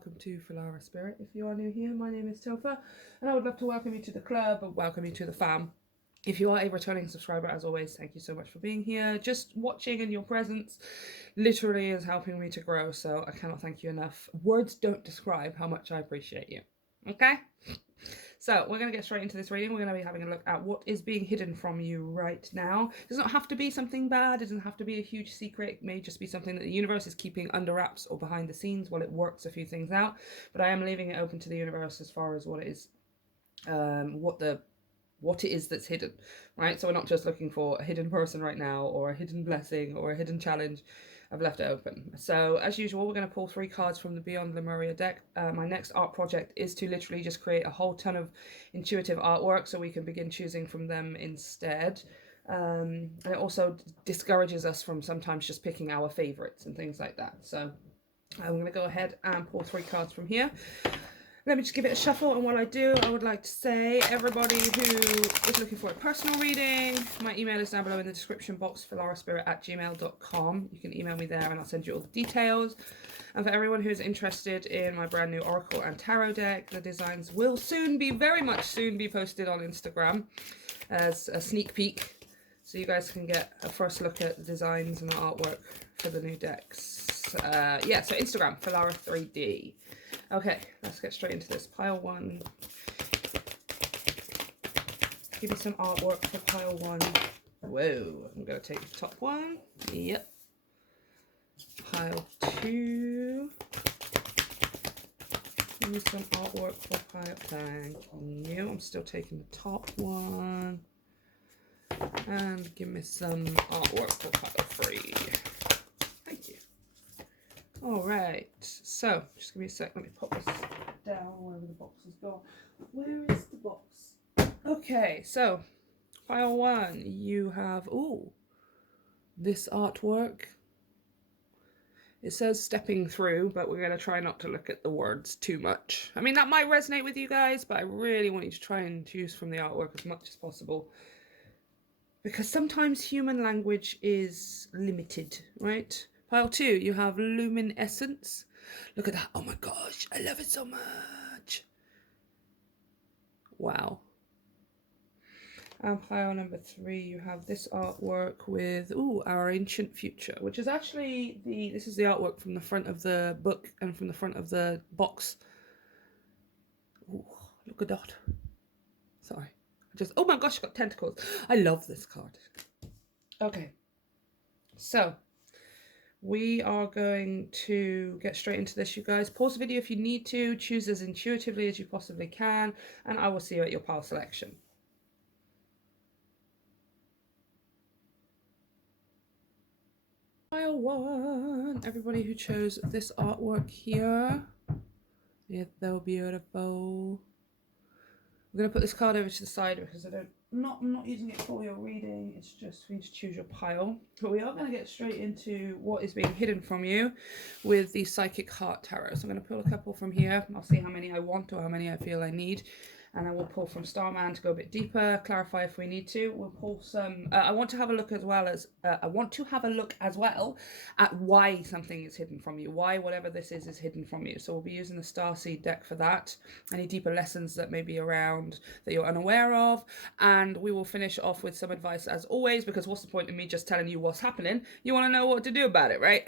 welcome to Filara Spirit. If you are new here, my name is Topher, and I would love to welcome you to the club and welcome you to the fam. If you are a returning subscriber, as always, thank you so much for being here. Just watching and your presence literally is helping me to grow, so I cannot thank you enough. Words don't describe how much I appreciate you. Okay? So we're going to get straight into this reading. We're going to be having a look at what is being hidden from you right now. It does not have to be something bad. It doesn't have to be a huge secret. It may just be something that the universe is keeping under wraps or behind the scenes while it works a few things out. But I am leaving it open to the universe as far as what it is, what it is that's hidden, right? So we're not just looking for a hidden person right now or a hidden blessing or a hidden challenge. I've left it open. So as usual, we're going to pull 3 cards from the Beyond Lemuria deck. My next art project is to literally just create a whole ton of intuitive artwork so we can begin choosing from them instead. And it also discourages us from sometimes just picking our favorites and things like that. So I'm going to go ahead and pull 3 cards from here. Let me just give it a shuffle, and while I do, I would like to say everybody who is looking for a personal reading, my email is down below in the description box, filaraspirit@gmail.com. You can email me there and I'll send you all the details. And for everyone who's interested in my brand new Oracle and Tarot deck, the designs will very much soon be posted on Instagram as a sneak peek. So you guys can get a first look at the designs and the artwork for the new decks. Yeah, so Instagram, Filara3D. Okay, let's get straight into this. Pile 1. Give me some artwork for pile 1. Whoa, I'm going to take the top one. Yep. Pile 2. Give me some artwork for pile... Thank you. I'm still taking the top one. And give me some artwork for pile 3. Thank you. Alright, so just give me a sec, let me pop this down wherever the box has gone. Where is the box? Okay, so pile 1, you have, this artwork. It says stepping through, but we're going to try not to look at the words too much. I mean, that might resonate with you guys, but I really want you to try and choose from the artwork as much as possible. Because sometimes human language is limited, right? Pile 2, you have luminescence. Look at that. Oh my gosh, I love it so much. Wow. And pile number 3, you have this artwork with, our ancient future, which is actually this is the artwork from the front of the book and from the front of the box. Ooh, look at that. Sorry. Oh my gosh, got tentacles. I love this card. Okay. So we are going to get straight into this, you guys. Pause the video if you need to. Choose as intuitively as you possibly can. And I will see you at your pile selection. Pile 1. Everybody who chose this artwork here. It's so beautiful. I'm going to put this card over to the side because I'm not using it for your reading. It's just for you to choose your pile. But we are going to get straight into what is being hidden from you with the Psychic Heart Tarot. So I'm going to pull a couple from here. I'll see how many I want or how many I feel I need. And then we'll pull from Starman to go a bit deeper, clarify if we need to. We'll pull some... I want to have a look as well at why something is hidden from you. Why whatever this is hidden from you. So we'll be using the Starseed deck for that. Any deeper lessons that may be around that you're unaware of. And we will finish off with some advice as always, because what's the point in me just telling you what's happening? You want to know what to do about it, right?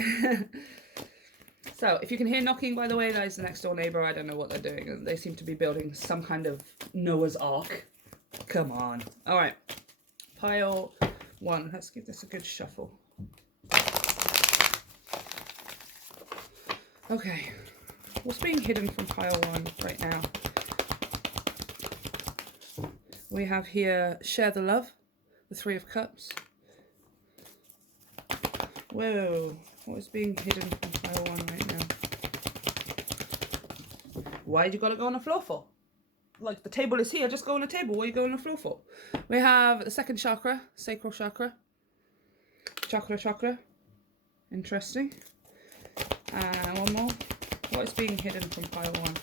So, if you can hear knocking, by the way, that is the next door neighbour. I don't know what they're doing. They seem to be building some kind of Noah's Ark. Come on. Alright. Pile 1. Let's give this a good shuffle. Okay. What's being hidden from pile 1 right now? We have here Share the Love. The 3 of Cups. Whoa. What is being hidden from pile 1 right now? Why you gotta go on the floor for? Like, the table is here, just go on the table. What are you going on the floor for? We have the 2nd chakra, sacral chakra. Chakra. Interesting. And one more. What is being hidden from pile 1?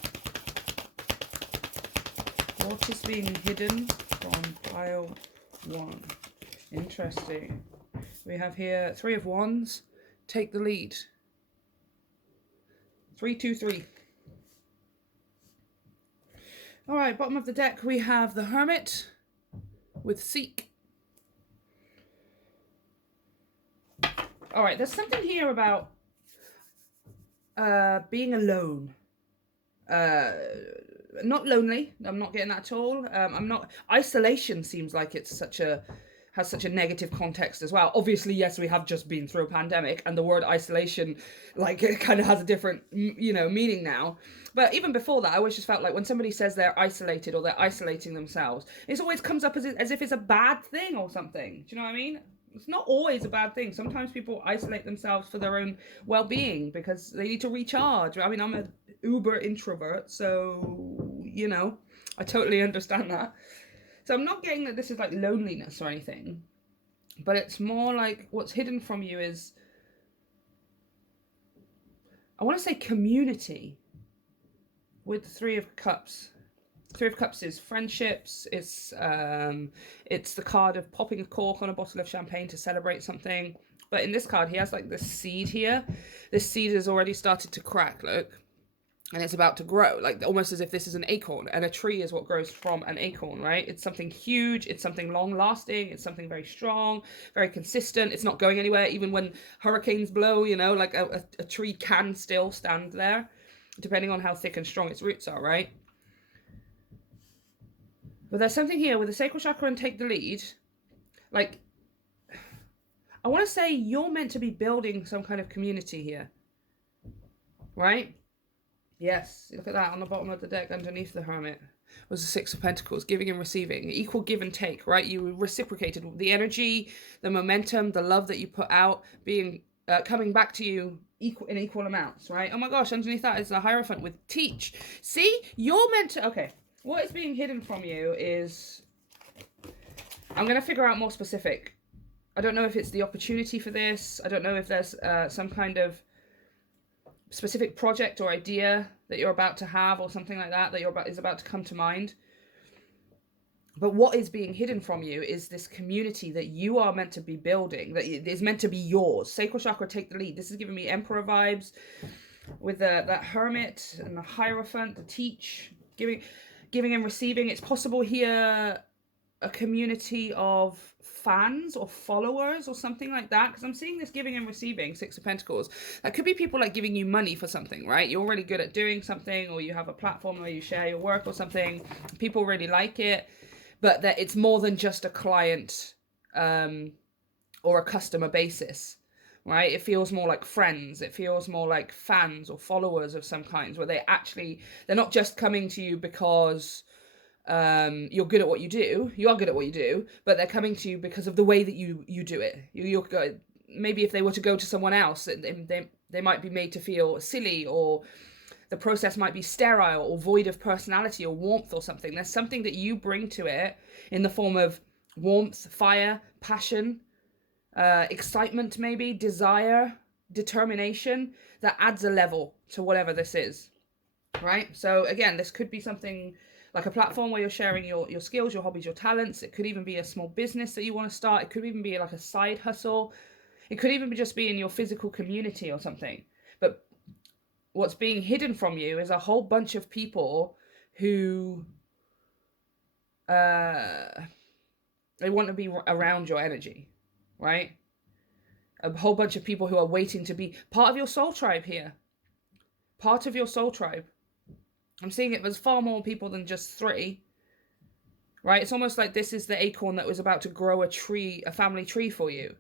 What is being hidden from pile 1? Interesting. We have here 3 of Wands. Take the lead. 3, 2, 3. All right, bottom of the deck, we have the Hermit with Seek. All right, there's something here about being alone. Not lonely. I'm not getting that at all. I'm not. Isolation seems like it's has such a negative context as well. Obviously, yes, we have just been through a pandemic, and the word isolation, like, it kind of has a different, meaning now. But even before that, I always just felt like when somebody says they're isolated or they're isolating themselves, it always comes up as if it's a bad thing or something. Do you know what I mean? It's not always a bad thing. Sometimes people isolate themselves for their own well-being because they need to recharge. I mean, I'm an uber introvert, so, I totally understand that. So I'm not getting that this is like loneliness or anything, but it's more like what's hidden from you is, I want to say, community with the Three of Cups. Three of Cups is friendships. It's the card of popping a cork on a bottle of champagne to celebrate something. But in this card, he has like this seed here. This seed has already started to crack, look. And it's about to grow, like almost as if this is an acorn, and a tree is what grows from an acorn, right? It's something huge, it's something long lasting, it's something very strong, very consistent. It's not going anywhere, even when hurricanes blow, like a tree can still stand there, depending on how thick and strong its roots are, right? But there's something here with the sacral chakra and take the lead. Like, I want to say you're meant to be building some kind of community here, right? Yes, look at that on the bottom of the deck underneath the Hermit was the Six of Pentacles, giving and receiving, equal give and take, right? You reciprocated the energy, the momentum, the love that you put out, being coming back to you in equal amounts, right? Oh my gosh, underneath that is the Hierophant with teach. See, you're meant to, okay, what is being hidden from you is, I'm going to figure out more specific. I don't know if it's the opportunity for this. I don't know if there's some kind of specific project or idea that you're about to have or something like that is about to come to mind. But what is being hidden from you is this community that you are meant to be building, that is meant to be yours. Sacral chakra, take the lead. This is giving me Emperor vibes with that Hermit and the Hierophant, the teach, giving and receiving. It's possible here a community of fans or followers or something like that, because I'm seeing this giving and receiving, Six of Pentacles. That could be people like giving you money for something, right? You're really good at doing something, or you have a platform where you share your work or something, people really like it, but that it's more than just a client or a customer basis, right? It feels more like friends. It feels more like fans or followers of some kinds, where they're not just coming to you because you're good at what you do. You are good at what you do, but they're coming to you because of the way that you do it. You're good. Maybe if they were to go to someone else, they might be made to feel silly, or the process might be sterile or void of personality or warmth or something. There's something that you bring to it in the form of warmth, fire, passion, excitement, maybe desire, determination, that adds a level to whatever this is, right? So again, this could be something like a platform where you're sharing your skills, your hobbies, your talents. It could even be a small business that you want to start. It could even be like a side hustle. It could even just be in your physical community or something. But what's being hidden from you is a whole bunch of people who they want to be around your energy, right? A whole bunch of people who are waiting to be part of your soul tribe here. Part of your soul tribe. I'm seeing it as far more people than just three, right? It's almost like this is the acorn that was about to grow a tree, a family tree for you,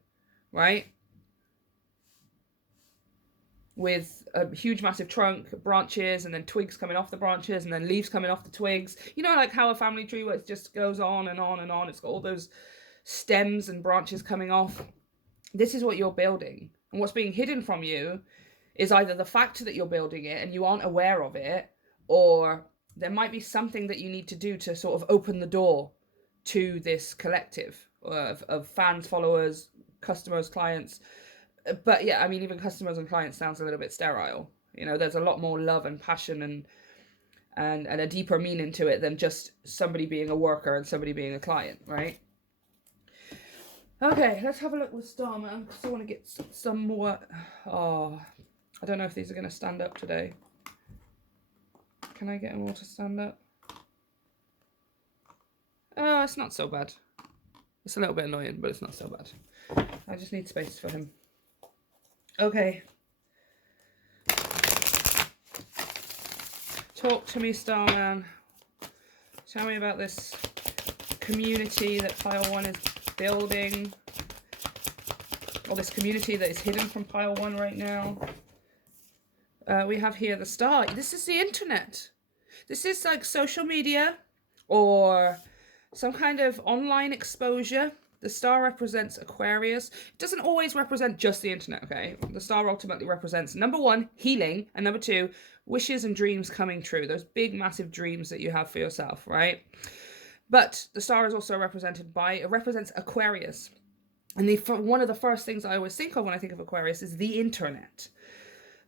right? With a huge, massive trunk, branches, and then twigs coming off the branches, and then leaves coming off the twigs. You know, like how a family tree where it just goes on and on and on. It's got all those stems and branches coming off. This is what you're building. And what's being hidden from you is either the fact that you're building it and you aren't aware of it, or there might be something that you need to do to sort of open the door to this collective of fans, followers, customers, clients. But yeah, I mean, even customers and clients sounds a little bit sterile. You know, there's a lot more love and passion and a deeper meaning to it than just somebody being a worker and somebody being a client, right? Okay, let's have a look with Starman, because I want to get some more. Oh, I don't know if these are going to stand up today. Can I get them all to stand up? Oh, it's not so bad. It's a little bit annoying, but it's not so bad. I just need space for him. Okay. Talk to me, Starman. Tell me about this community that Pile 1 is building. Or this community that is hidden from Pile 1 right now. We have here the star. This is the internet. This is like social media or some kind of online exposure. The star represents Aquarius. It doesn't always represent just the internet, okay? The star ultimately represents, number one, healing, and number two, wishes and dreams coming true. Those big, massive dreams that you have for yourself, right? But the star is also it represents Aquarius. And one of the first things I always think of when I think of Aquarius is the internet,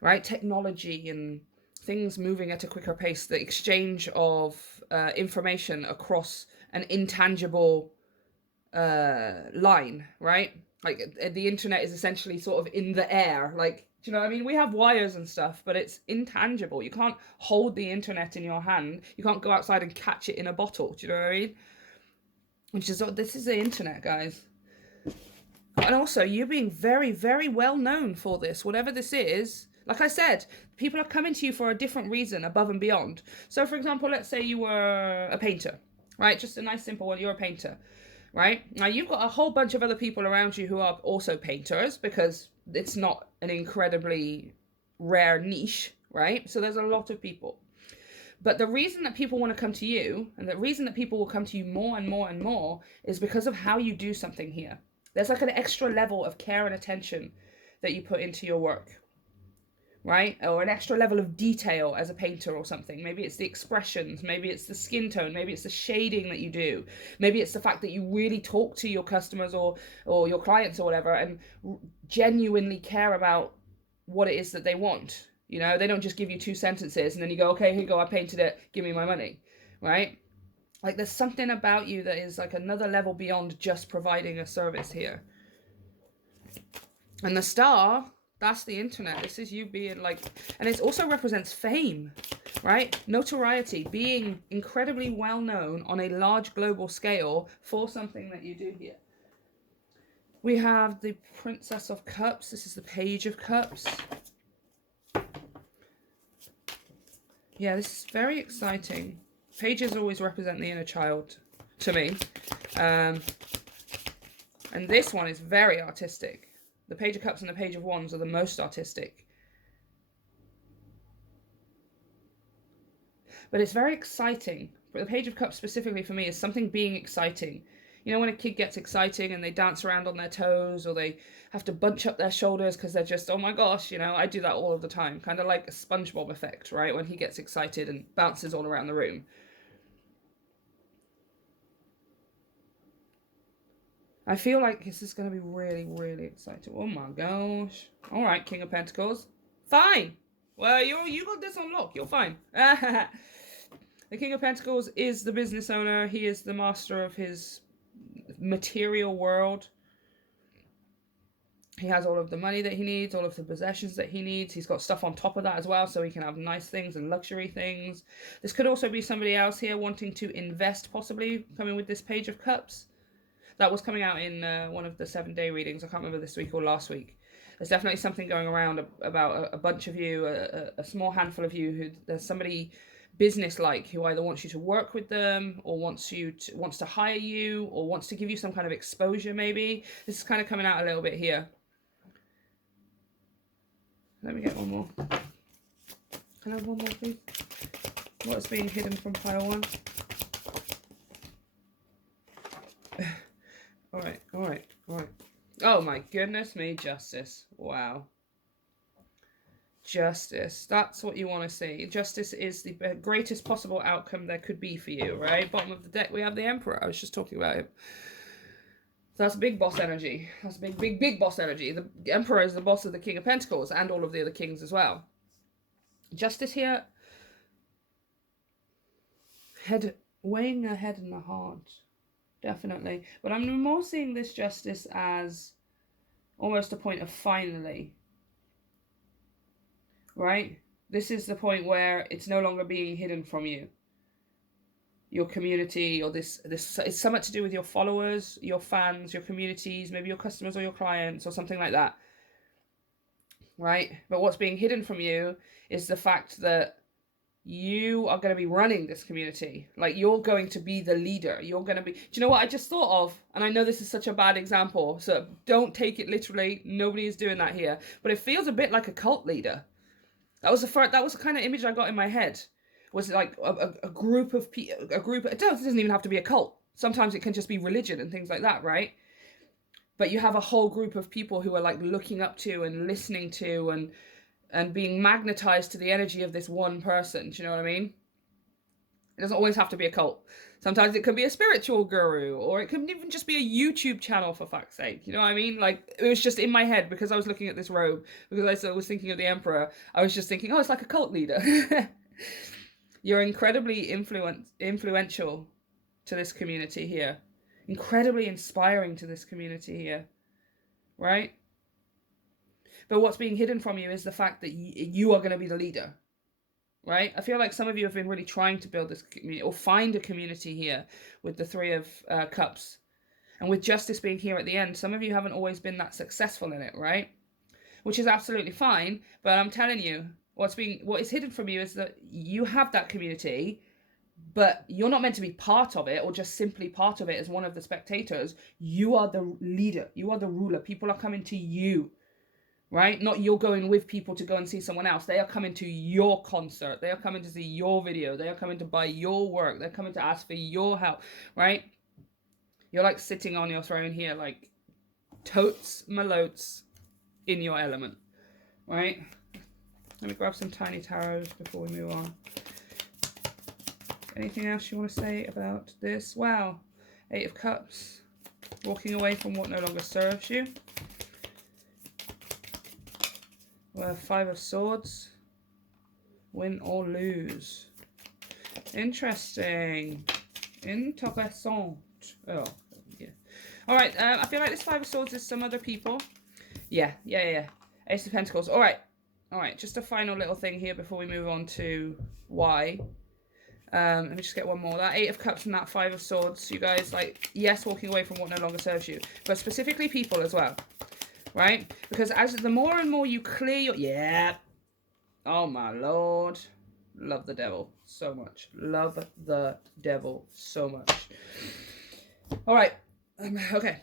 right? Technology and things moving at a quicker pace, the exchange of information across an intangible line, right? Like the internet is essentially sort of in the air. Like, do you know what I mean? We have wires and stuff, but it's intangible. You can't hold the internet in your hand. You can't go outside and catch it in a bottle. Do you know what I mean? This is the internet, guys. And also, you're being very, very well known for this. Whatever this is, like I said, people are coming to you for a different reason, above and beyond. So, for example, let's say you were a painter, right? Just a nice, simple one. You're a painter, right? Now, you've got a whole bunch of other people around you who are also painters, because it's not an incredibly rare niche, right? So there's a lot of people. But the reason that people want to come to you, and the reason that people will come to you more and more and more, is because of how you do something here. There's like an extra level of care and attention that you put into your work, right? Or an extra level of detail as a painter or something. Maybe it's the expressions, maybe it's the skin tone, maybe it's the shading that you do. Maybe it's the fact that you really talk to your customers or your clients or whatever and genuinely care about what it is that they want. You know, they don't just give you 2 sentences and then you go, okay, here you go, I painted it, give me my money, right? Like there's something about you that is like another level beyond just providing a service here. And the star, that's the internet. This is you being like, and it also represents fame, right? Notoriety, being incredibly well known on a large global scale for something that you do here. We have the Princess of Cups. This is the Page of Cups. Yeah, this is very exciting. Pages always represent the inner child to me. And this one is very artistic. The Page of Cups and the Page of Wands are the most artistic. But it's very exciting. But the Page of Cups specifically for me is something being exciting. You know, when a kid gets exciting and they dance around on their toes or they have to bunch up their shoulders because they're just, oh my gosh, you know, I do that all of the time. Kind of like a SpongeBob effect, right? When he gets excited and bounces all around the room. I feel like this is going to be really, really exciting. Oh my gosh. All right, King of Pentacles. Fine. Well, you got this on lock. You're fine. The King of Pentacles is the business owner. He is the master of his material world. He has all of the money that he needs, all of the possessions that he needs. He's got stuff on top of that as well, so he can have nice things and luxury things. This could also be somebody else here wanting to invest, possibly, coming with this Page of Cups. That was coming out in one of the 7-day readings. I can't remember this week or last week. There's definitely something going around about a bunch of you, a small handful of you, who there's somebody business-like who either wants you to work with them or wants to hire you or wants to give you some kind of exposure maybe. This is kind of coming out a little bit here. Let me get one more. Can I have one more, please? What's being hidden from pile 1? All right. Oh my goodness me, Justice. Wow. Justice. That's what you want to see. Justice is the greatest possible outcome there could be for you, right? Bottom of the deck, we have the Emperor. I was just talking about him. So that's big boss energy. That's big boss energy. The Emperor is the boss of the King of Pentacles and all of the other kings as well. Justice here. Weighing the head and the heart. Definitely. But I'm more seeing this Justice as almost a point of finally. Right? This is the point where it's no longer being hidden from you. your community, or this it's something to do with your followers, your fans, your communities, maybe your customers or your clients or something like that, right? But what's being hidden from you is the fact that you are going to be running this community. Like, you're going to be the leader. You're going to be, do you know what I just thought of? And I know this is such a bad example, so don't take it literally. Nobody is doing that here, but it feels a bit like a cult leader. That was the kind of image I got in my head. Was like a group of people, it doesn't even have to be a cult. Sometimes it can just be religion and things like that, right? But you have a whole group of people who are like looking up to and listening to and being magnetized to the energy of this one person. Do you know what I mean? It doesn't always have to be a cult. Sometimes it could be a spiritual guru, or it could even just be a YouTube channel, for fuck's sake. You know what I mean? Like, it was just in my head because I was looking at this robe, because I was thinking of the Emperor. I was just thinking, oh, it's like a cult leader. You're incredibly influential to this community here. Incredibly inspiring to this community here. Right? But what's being hidden from you is the fact that you are going to be the leader. Right? I feel like some of you have been really trying to build this community or find a community here with the Three of Cups. And with Justice being here at the end, some of you haven't always been that successful in it, right? Which is absolutely fine. But I'm telling you, what is hidden from you is that you have that community, but you're not meant to be part of it or just simply part of it as one of the spectators. You are the leader. You are the ruler. People are coming to you. Right? Not you're going with people to go and see someone else. They are coming to your concert. They are coming to see your video. They are coming to buy your work. They're coming to ask for your help. Right? You're like sitting on your throne here, like totes malotes in your element. Right? Let me grab some tiny tarots before we move on. Anything else you want to say about this? Wow. 8 of Cups. Walking away from what no longer serves you. We have 5 of Swords. Win or lose. Interesting. Intéressant. Oh, yeah. Alright, I feel like this 5 of Swords is some other people. Yeah. Ace of Pentacles. Alright, just a final little thing here before we move on to why. Let me just get one more. That 8 of Cups and that 5 of Swords. You guys, like, yes, walking away from what no longer serves you. But specifically people as well. Right? Because as the more and more you clear your... Yeah. Oh, my Lord. Love the devil so much. Love the devil so much. All right. Okay.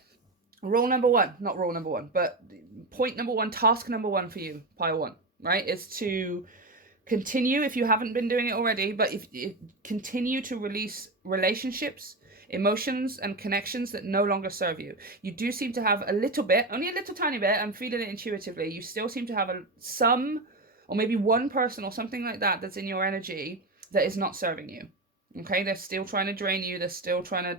Rule number 1. Not rule number 1, but point number 1, task number 1 for you, pile 1, right, is to continue, if you haven't been doing it already, but if continue to release relationships, emotions and connections that no longer serve you. You do seem to have a little bit, only a little tiny bit, I'm feeling it intuitively, you still seem to have some, or maybe one person or something like that that's in your energy that is not serving you. Okay, they're still trying to drain you, they're still trying to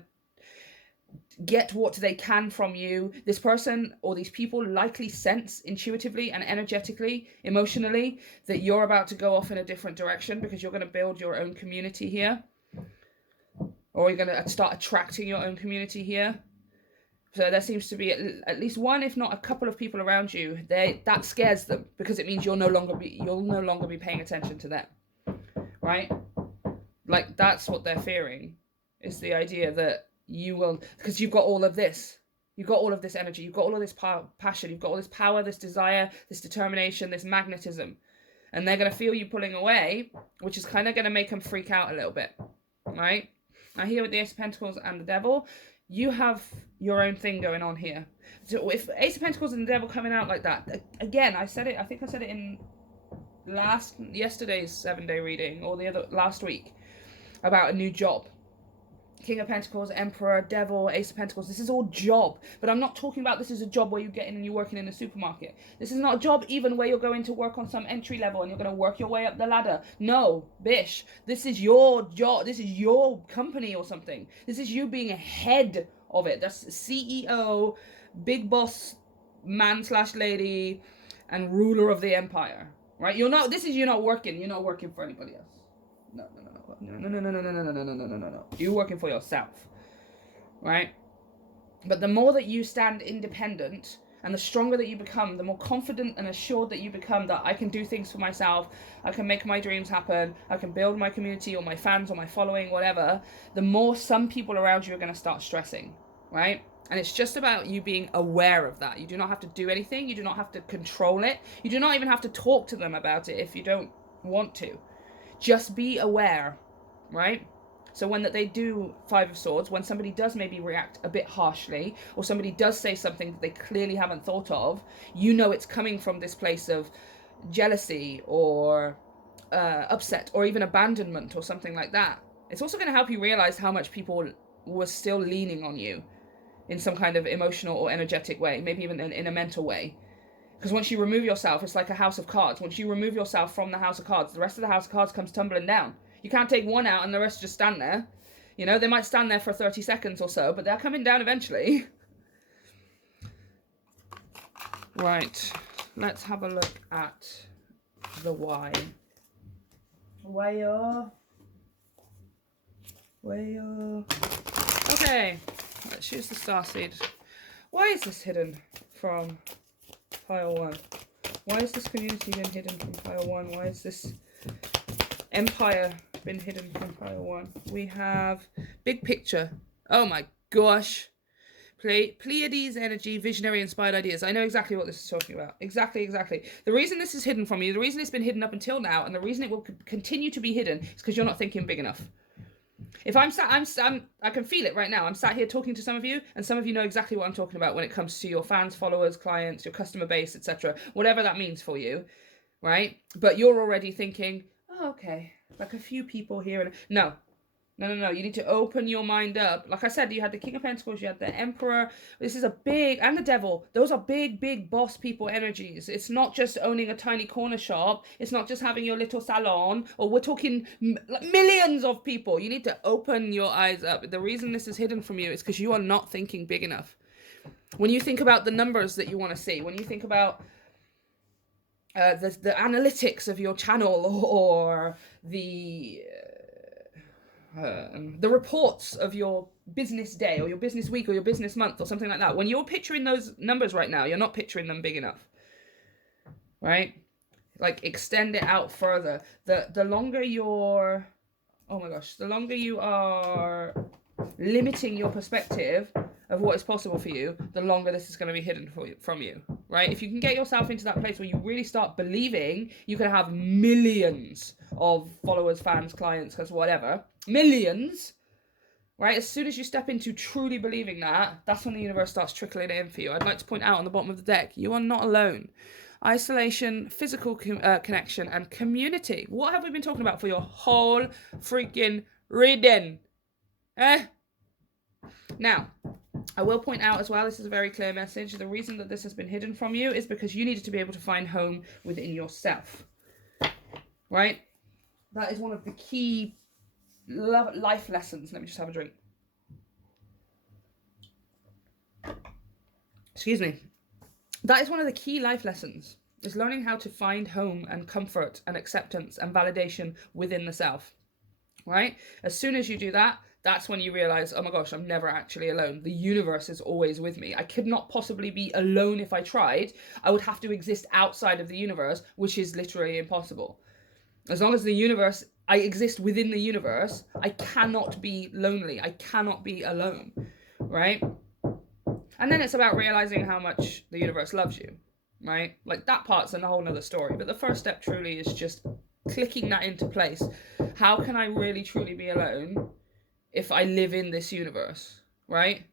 get what they can from you. This person or these people likely sense intuitively and energetically, emotionally, that you're about to go off in a different direction because you're going to build your own community here. Or you're going to start attracting your own community here. So there seems to be at least one, if not a couple of people around you. That scares them because it means you'll no longer be paying attention to them, right? Like, that's what they're fearing, is the idea that you will, because you've got all of this. You've got all of this energy. You've got all of this passion. You've got all this power, this desire, this determination, this magnetism. And they're going to feel you pulling away, which is kind of going to make them freak out a little bit, right? Now here with the Ace of Pentacles and the Devil, you have your own thing going on here. So if Ace of Pentacles and the Devil coming out like that, again, I think I said it in yesterday's 7-day reading, or last week, about a new job. King of Pentacles, Emperor, Devil, Ace of Pentacles. This is all job. But I'm not talking about this is a job where you get in and you're working in a supermarket. This is not a job even where you're going to work on some entry level and you're going to work your way up the ladder. No, bish. This is your job. This is your company or something. This is you being head of it. That's CEO, big boss man / lady, and ruler of the empire. Right? You're not working. You're not working for anybody else. No. You're working for yourself, right? But the more that you stand independent And the stronger that you become, the more confident and assured that you become that I can do things for myself, I can make my dreams happen, I can build my community or my fans or my following, whatever, the more some people around you are going to start stressing, right? And it's just about you being aware of that. You do not have to do anything. You do not have to control it. You do not even have to talk to them about it if you don't want to. Just be aware, right? So when that they do Five of Swords, when somebody does maybe react a bit harshly, or somebody does say something that they clearly haven't thought of, you know it's coming from this place of jealousy or upset or even abandonment or something like that. It's also going to help you realize how much people were still leaning on you in some kind of emotional or energetic way, maybe even in a mental way. Because once you remove yourself, it's like a house of cards. Once you remove yourself from the house of cards, the rest of the house of cards comes tumbling down. You can't take one out and the rest just stand there. You know, they might stand there for 30 seconds or so, but they're coming down eventually. Right, let's have a look at the why. Why? Okay, let's use the starseed. Why is this hidden from pile 1? Why has this community been hidden from pile 1? Why is this empire been hidden from pile 1? We have big picture. Oh my gosh. Pleiades energy, visionary, inspired ideas. I know exactly what this is talking about. Exactly. The reason this is hidden from you, the reason it's been hidden up until now, and the reason it will continue to be hidden is because you're not thinking big enough. If I can feel it right now. I'm sat here talking to some of you, and some of you know exactly what I'm talking about when it comes to your fans, followers, clients, your customer base, etc. Whatever that means for you, right? But you're already thinking, oh, okay, like a few people here. And no. You need to open your mind up. Like I said, you had the King of Pentacles, you had the Emperor. This is a big, and the Devil. Those are big boss people energies. It's not just owning a tiny corner shop. It's not just having your little salon. Or we're talking millions of people. You need to open your eyes up. The reason this is hidden from you is because you are not thinking big enough. When you think about the numbers that you want to see, when you think about the analytics of your channel or the reports of your business day or your business week or your business month or something like that, when you're picturing those numbers right now, you're not picturing them big enough, right? Like, extend it out further. The longer you're, oh my gosh, the longer you are limiting your perspective of what is possible for you, the longer this is going to be hidden from you, right? If you can get yourself into that place where you really start believing you can have millions of followers, fans, clients, whatever, millions, right? As soon as you step into truly believing that, that's when the universe starts trickling in for you. I'd like to point out on the bottom of the deck, you are not alone. Isolation, physical connection, and community. What have we been talking about for your whole freaking reading? Now, I will point out as well, this is a very clear message. The reason that this has been hidden from you is because you needed to be able to find home within yourself, right? That is one of the key life lessons. Let me just have a drink. Excuse me. That is one of the key life lessons, is learning how to find home and comfort and acceptance and validation within the self, right? As soon as you do that, that's when you realize, oh my gosh, I'm never actually alone. The universe is always with me. I could not possibly be alone if I tried. I would have to exist outside of the universe, which is literally impossible. As long as I exist within the universe, I cannot be lonely. I cannot be alone, right? And then it's about realizing how much the universe loves you, right? Like, that part's a whole nother story. But the first step truly is just clicking that into place. How can I really truly be alone if I live in this universe, right?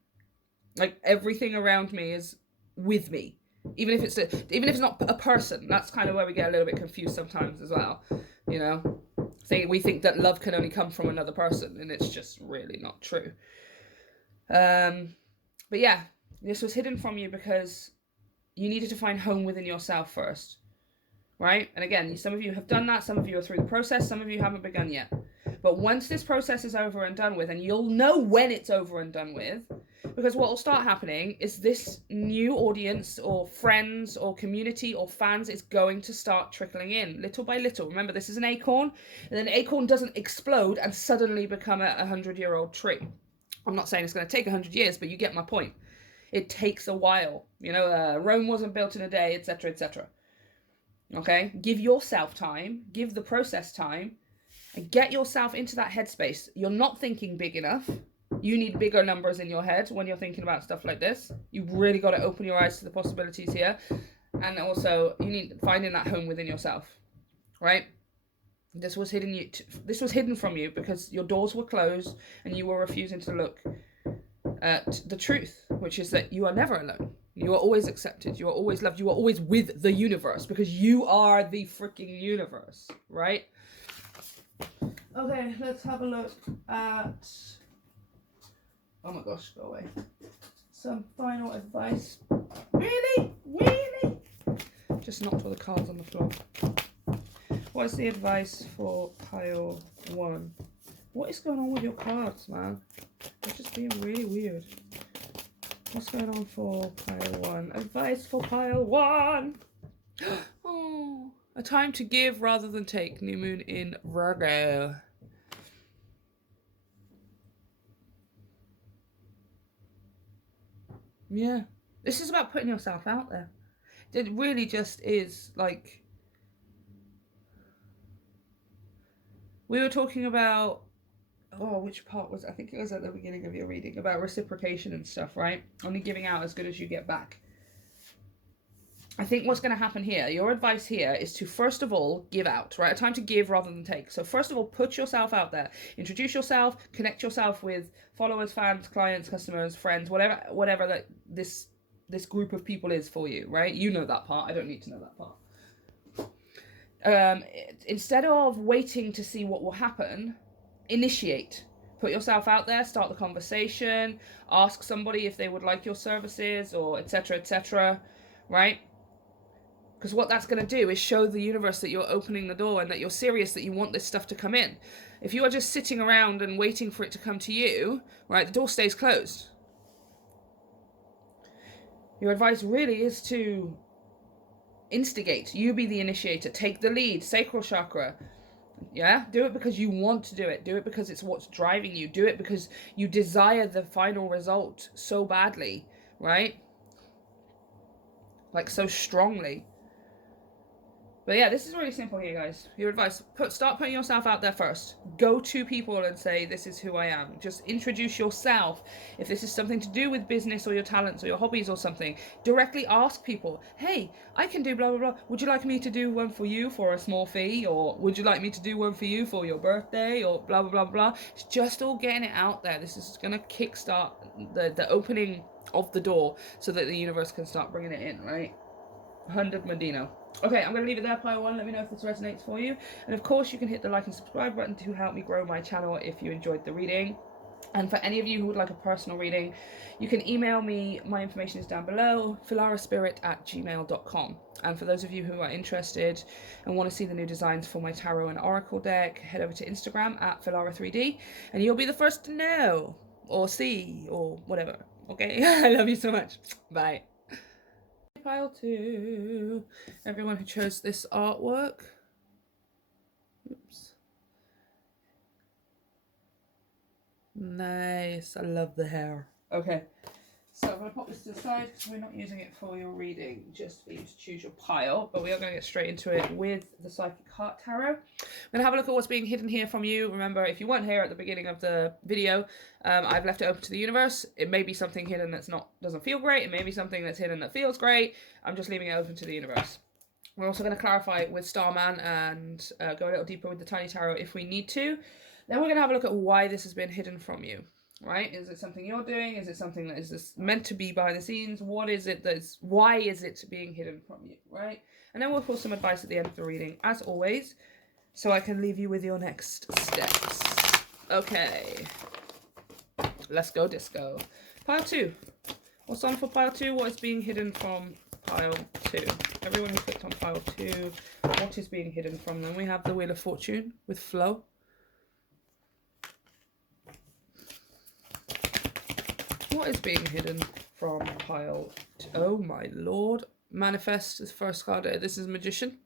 Like, everything around me is with me. Even if it's not a person. That's kind of where we get a little bit confused sometimes as well, you know? We think that love can only come from another person, and it's just really not true. But yeah, this was hidden from you because you needed to find home within yourself first, right? And again, some of you have done that, some of you are through the process, some of you haven't begun yet. But once this process is over and done with, and you'll know when it's over and done with, because what will start happening is this new audience or friends or community or fans is going to start trickling in little by little. Remember, this is an acorn, and an acorn doesn't explode and suddenly become a 100-year-old tree. I'm not saying it's going to take 100 years, but you get my point. It takes a while. You know, Rome wasn't built in a day, etc., etc. Okay? Give yourself time, give the process time, and get yourself into that headspace. You're not thinking big enough. You need bigger numbers in your head when you're thinking about stuff like this. You've really got to open your eyes to the possibilities here. And also, you need finding that home within yourself, right? This was hidden from you because your doors were closed and you were refusing to look at the truth, which is that you are never alone. You are always accepted. You are always loved. You are always with the universe because you are the freaking universe, right? Okay, let's have a look at... Oh my gosh, go away. Some final advice. Really? Really? Just knocked all the cards on the floor. What is the advice for pile 1? What is going on with your cards, man? They're just being really weird. What's going on for pile 1? Advice for pile 1! Oh, a time to give rather than take. New moon in Virgo. Yeah. This is about putting yourself out there. It really just is, like... We were talking about... Oh, which part was it? I think it was at the beginning of your reading. About reciprocation and stuff, right? Only giving out as good as you get back. I think what's going to happen here, your advice here is to first of all give out, right? A time to give rather than take. So first of all, put yourself out there. Introduce yourself, connect yourself with followers, fans, clients, customers, friends, whatever that this group of people is for you, right? You know that part. I don't need to know that part. Instead of waiting to see what will happen, initiate. Put yourself out there, start the conversation, ask somebody if they would like your services or etc., etc., right? Because what that's going to do is show the universe that you're opening the door and that you're serious, that you want this stuff to come in. If you are just sitting around and waiting for it to come to you, right, the door stays closed. Your advice really is to instigate. You be the initiator. Take the lead. Sacral chakra. Yeah? Do it because you want to do it. Do it because it's what's driving you. Do it because you desire the final result so badly, right? Like so strongly. But yeah, this is really simple here, guys. Your advice, start putting yourself out there first. Go to people and say, this is who I am. Just introduce yourself. If this is something to do with business or your talents or your hobbies or something, directly ask people, hey, I can do blah, blah, blah. Would you like me to do one for you for a small fee? Or would you like me to do one for you for your birthday? Or blah, blah, blah, blah. It's just all getting it out there. This is going to kickstart the opening of the door so that the universe can start bringing it in, right? 100 Medina. Okay, I'm going to leave it there, pile 1. Let me know if this resonates for you. And of course, you can hit the like and subscribe button to help me grow my channel if you enjoyed the reading. And for any of you who would like a personal reading, you can email me. My information is down below, filaraspirit@gmail.com. And for those of you who are interested and want to see the new designs for my tarot and oracle deck, head over to Instagram at Filara3D, and you'll be the first to know, or see, or whatever. Okay? I love you so much. Bye. Pile 2. Everyone who chose this artwork. Oops. Nice. I love the hair. Okay. So I'm going to pop this to the side because we're not using it for your reading, just for you to choose your pile. But we are going to get straight into it with the Psychic Heart Tarot. I'm going to have a look at what's being hidden here from you. Remember, if you weren't here at the beginning of the video, I've left it open to the universe. It may be something hidden that's doesn't feel great. It may be something that's hidden that feels great. I'm just leaving it open to the universe. We're also going to clarify with Starman and go a little deeper with the Tiny Tarot if we need to. Then we're going to have a look at why this has been hidden from you. Right? Is it something you're doing? Is it something that is this meant to be behind the scenes? What is it why is it being hidden from you? Right? And then we'll pull some advice at the end of the reading, as always, so I can leave you with your next steps. Okay. Let's go disco. Pile 2. What's on for pile 2? What is being hidden from pile 2? Everyone who clicked on pile 2, what is being hidden from them? We have the Wheel of Fortune with Flo. What is being hidden from pile 2? Oh my lord. Manifest is first card. This is Magician.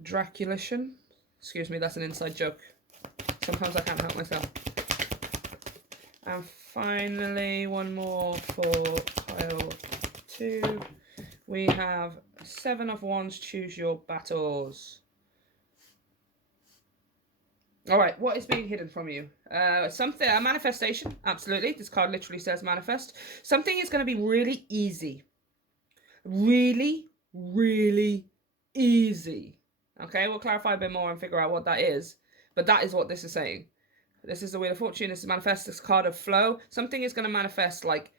Draculation. Excuse me, that's an inside joke. Sometimes I can't help myself. And finally, one more for pile 2. We have 7 of Wands, choose your battles. All right, what is being hidden from you? Something, a manifestation, absolutely. This card literally says manifest. Something is going to be really easy. Really, really easy. Okay, we'll clarify a bit more and figure out what that is. But that is what this is saying. This is the Wheel of Fortune. This is manifest. This card of flow. Something is going to manifest like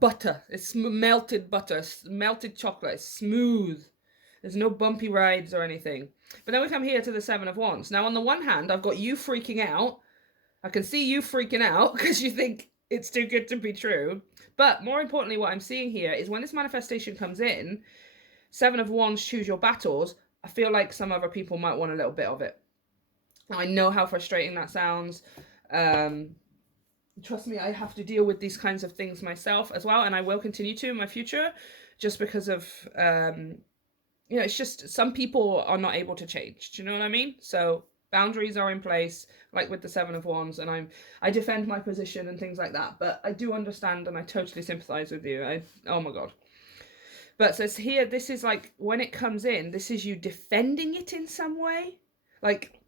butter. It's melted butter, melted chocolate. It's smooth. There's no bumpy rides or anything. But then we come here to the 7 of Wands. Now, on the one hand, I've got you freaking out. I can see you freaking out because you think it's too good to be true. But more importantly, what I'm seeing here is when this manifestation comes in, 7 of Wands, choose your battles, I feel like some other people might want a little bit of it. Now, I know how frustrating that sounds. Trust me, I have to deal with these kinds of things myself as well, and I will continue to in my future, just because of, you know, it's just some people are not able to change. Do you know what I mean? So boundaries are in place, like with the 7 of Wands, and I defend my position and things like that. But I do understand, and I totally sympathize with you. Oh my God. But so it's here, this is like, when it comes in, this is you defending it in some way. Like,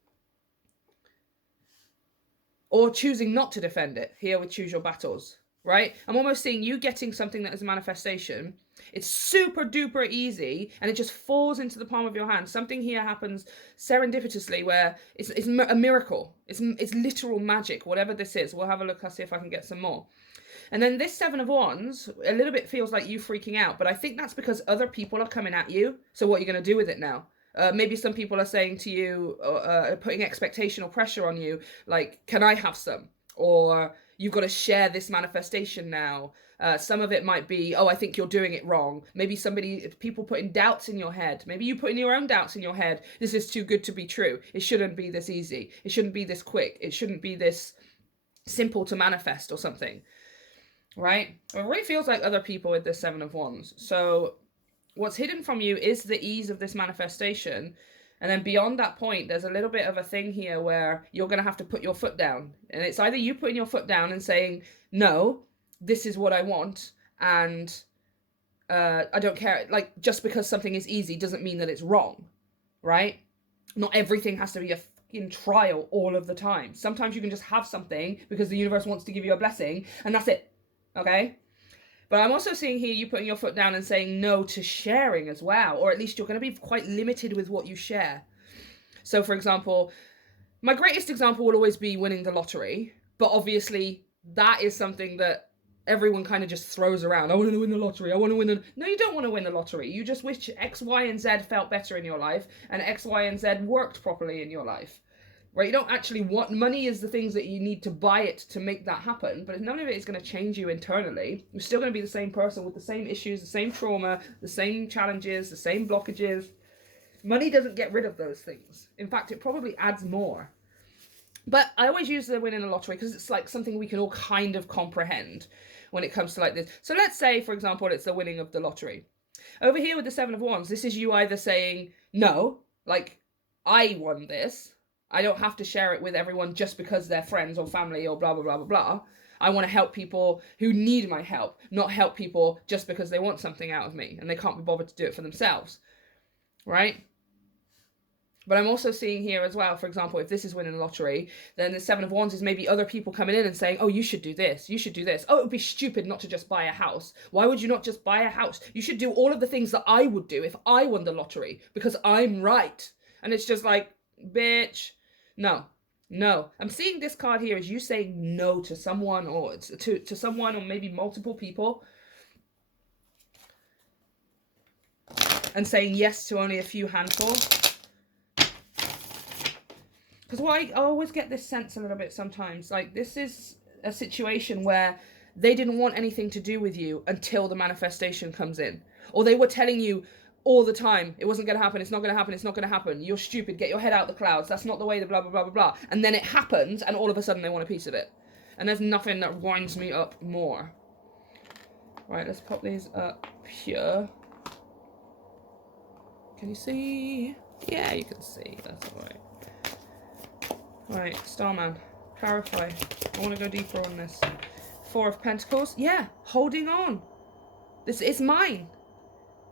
or choosing not to defend it. Here we choose your battles, right? I'm almost seeing you getting something that is a manifestation. It's super duper easy and it just falls into the palm of your hand. Something here happens serendipitously where it's a miracle. It's literal magic, whatever this is. We'll have a look. I'll see if I can get some more. And then this 7 of Wands, a little bit feels like you freaking out, but I think that's because other people are coming at you. So what are you going to do with it now? Maybe some people are saying to you, putting expectation or pressure on you, like, can I have some? Or you've got to share this manifestation now. Some of it might be, oh, I think you're doing it wrong. Maybe people putting doubts in your head. Maybe you putting your own doubts in your head. This is too good to be true. It shouldn't be this easy. It shouldn't be this quick. It shouldn't be this simple to manifest or something. Right? It really feels like other people with this 7 of Wands. So what's hidden from you is the ease of this manifestation. And then beyond that point, there's a little bit of a thing here where you're going to have to put your foot down. And it's either you putting your foot down and saying, no, this is what I want. And I don't care. Like, just because something is easy doesn't mean that it's wrong. Right? Not everything has to be a fucking trial all of the time. Sometimes you can just have something because the universe wants to give you a blessing. And that's it. Okay? But I'm also seeing here you putting your foot down and saying no to sharing as well. Or at least you're going to be quite limited with what you share. So, for example, my greatest example will always be winning the lottery. But obviously, that is something that everyone kind of just throws around. I want to win the lottery. I want to win the... No, you don't want to win the lottery. You just wish X, Y, and Z felt better in your life. And X, Y, and Z worked properly in your life. Right, you don't actually want money is the things that you need to buy it to make that happen, but none of it is going to change you internally. You're still going to be the same person with the same issues, the same trauma, the same challenges, the same blockages. Money doesn't get rid of those things. In fact, it probably adds more. But I always use the winning the lottery because it's like something we can all kind of comprehend when it comes to like this. So let's say, for example, it's the winning of the lottery. Over here with the 7 of Wands, this is you either saying, no, like, I won this. I don't have to share it with everyone just because they're friends or family or blah, blah, blah, blah, blah. I want to help people who need my help, not help people just because they want something out of me and they can't be bothered to do it for themselves. Right? But I'm also seeing here as well, for example, if this is winning the lottery, then the 7 of Wands is maybe other people coming in and saying, oh, you should do this. You should do this. Oh, it would be stupid not to just buy a house. Why would you not just buy a house? You should do all of the things that I would do if I won the lottery because I'm right. And it's just like, bitch. No. I'm seeing this card here as you saying no to someone or to someone or maybe multiple people. And saying yes to only a few handfuls. Because I always get this sense a little bit sometimes. Like, this is a situation where they didn't want anything to do with you until the manifestation comes in. Or they were telling you all the time, it wasn't going to happen, it's not going to happen, it's not going to happen, you're stupid, get your head out the clouds, that's not the way, the blah, blah, blah, blah, blah. And then it happens, and all of a sudden they want a piece of it. And there's nothing that winds me up more. Right, let's pop these up here. Can you see? Yeah, you can see, that's alright. Right, Starman, clarify. I want to go deeper on this. Four of Pentacles. Yeah, holding on. This is mine.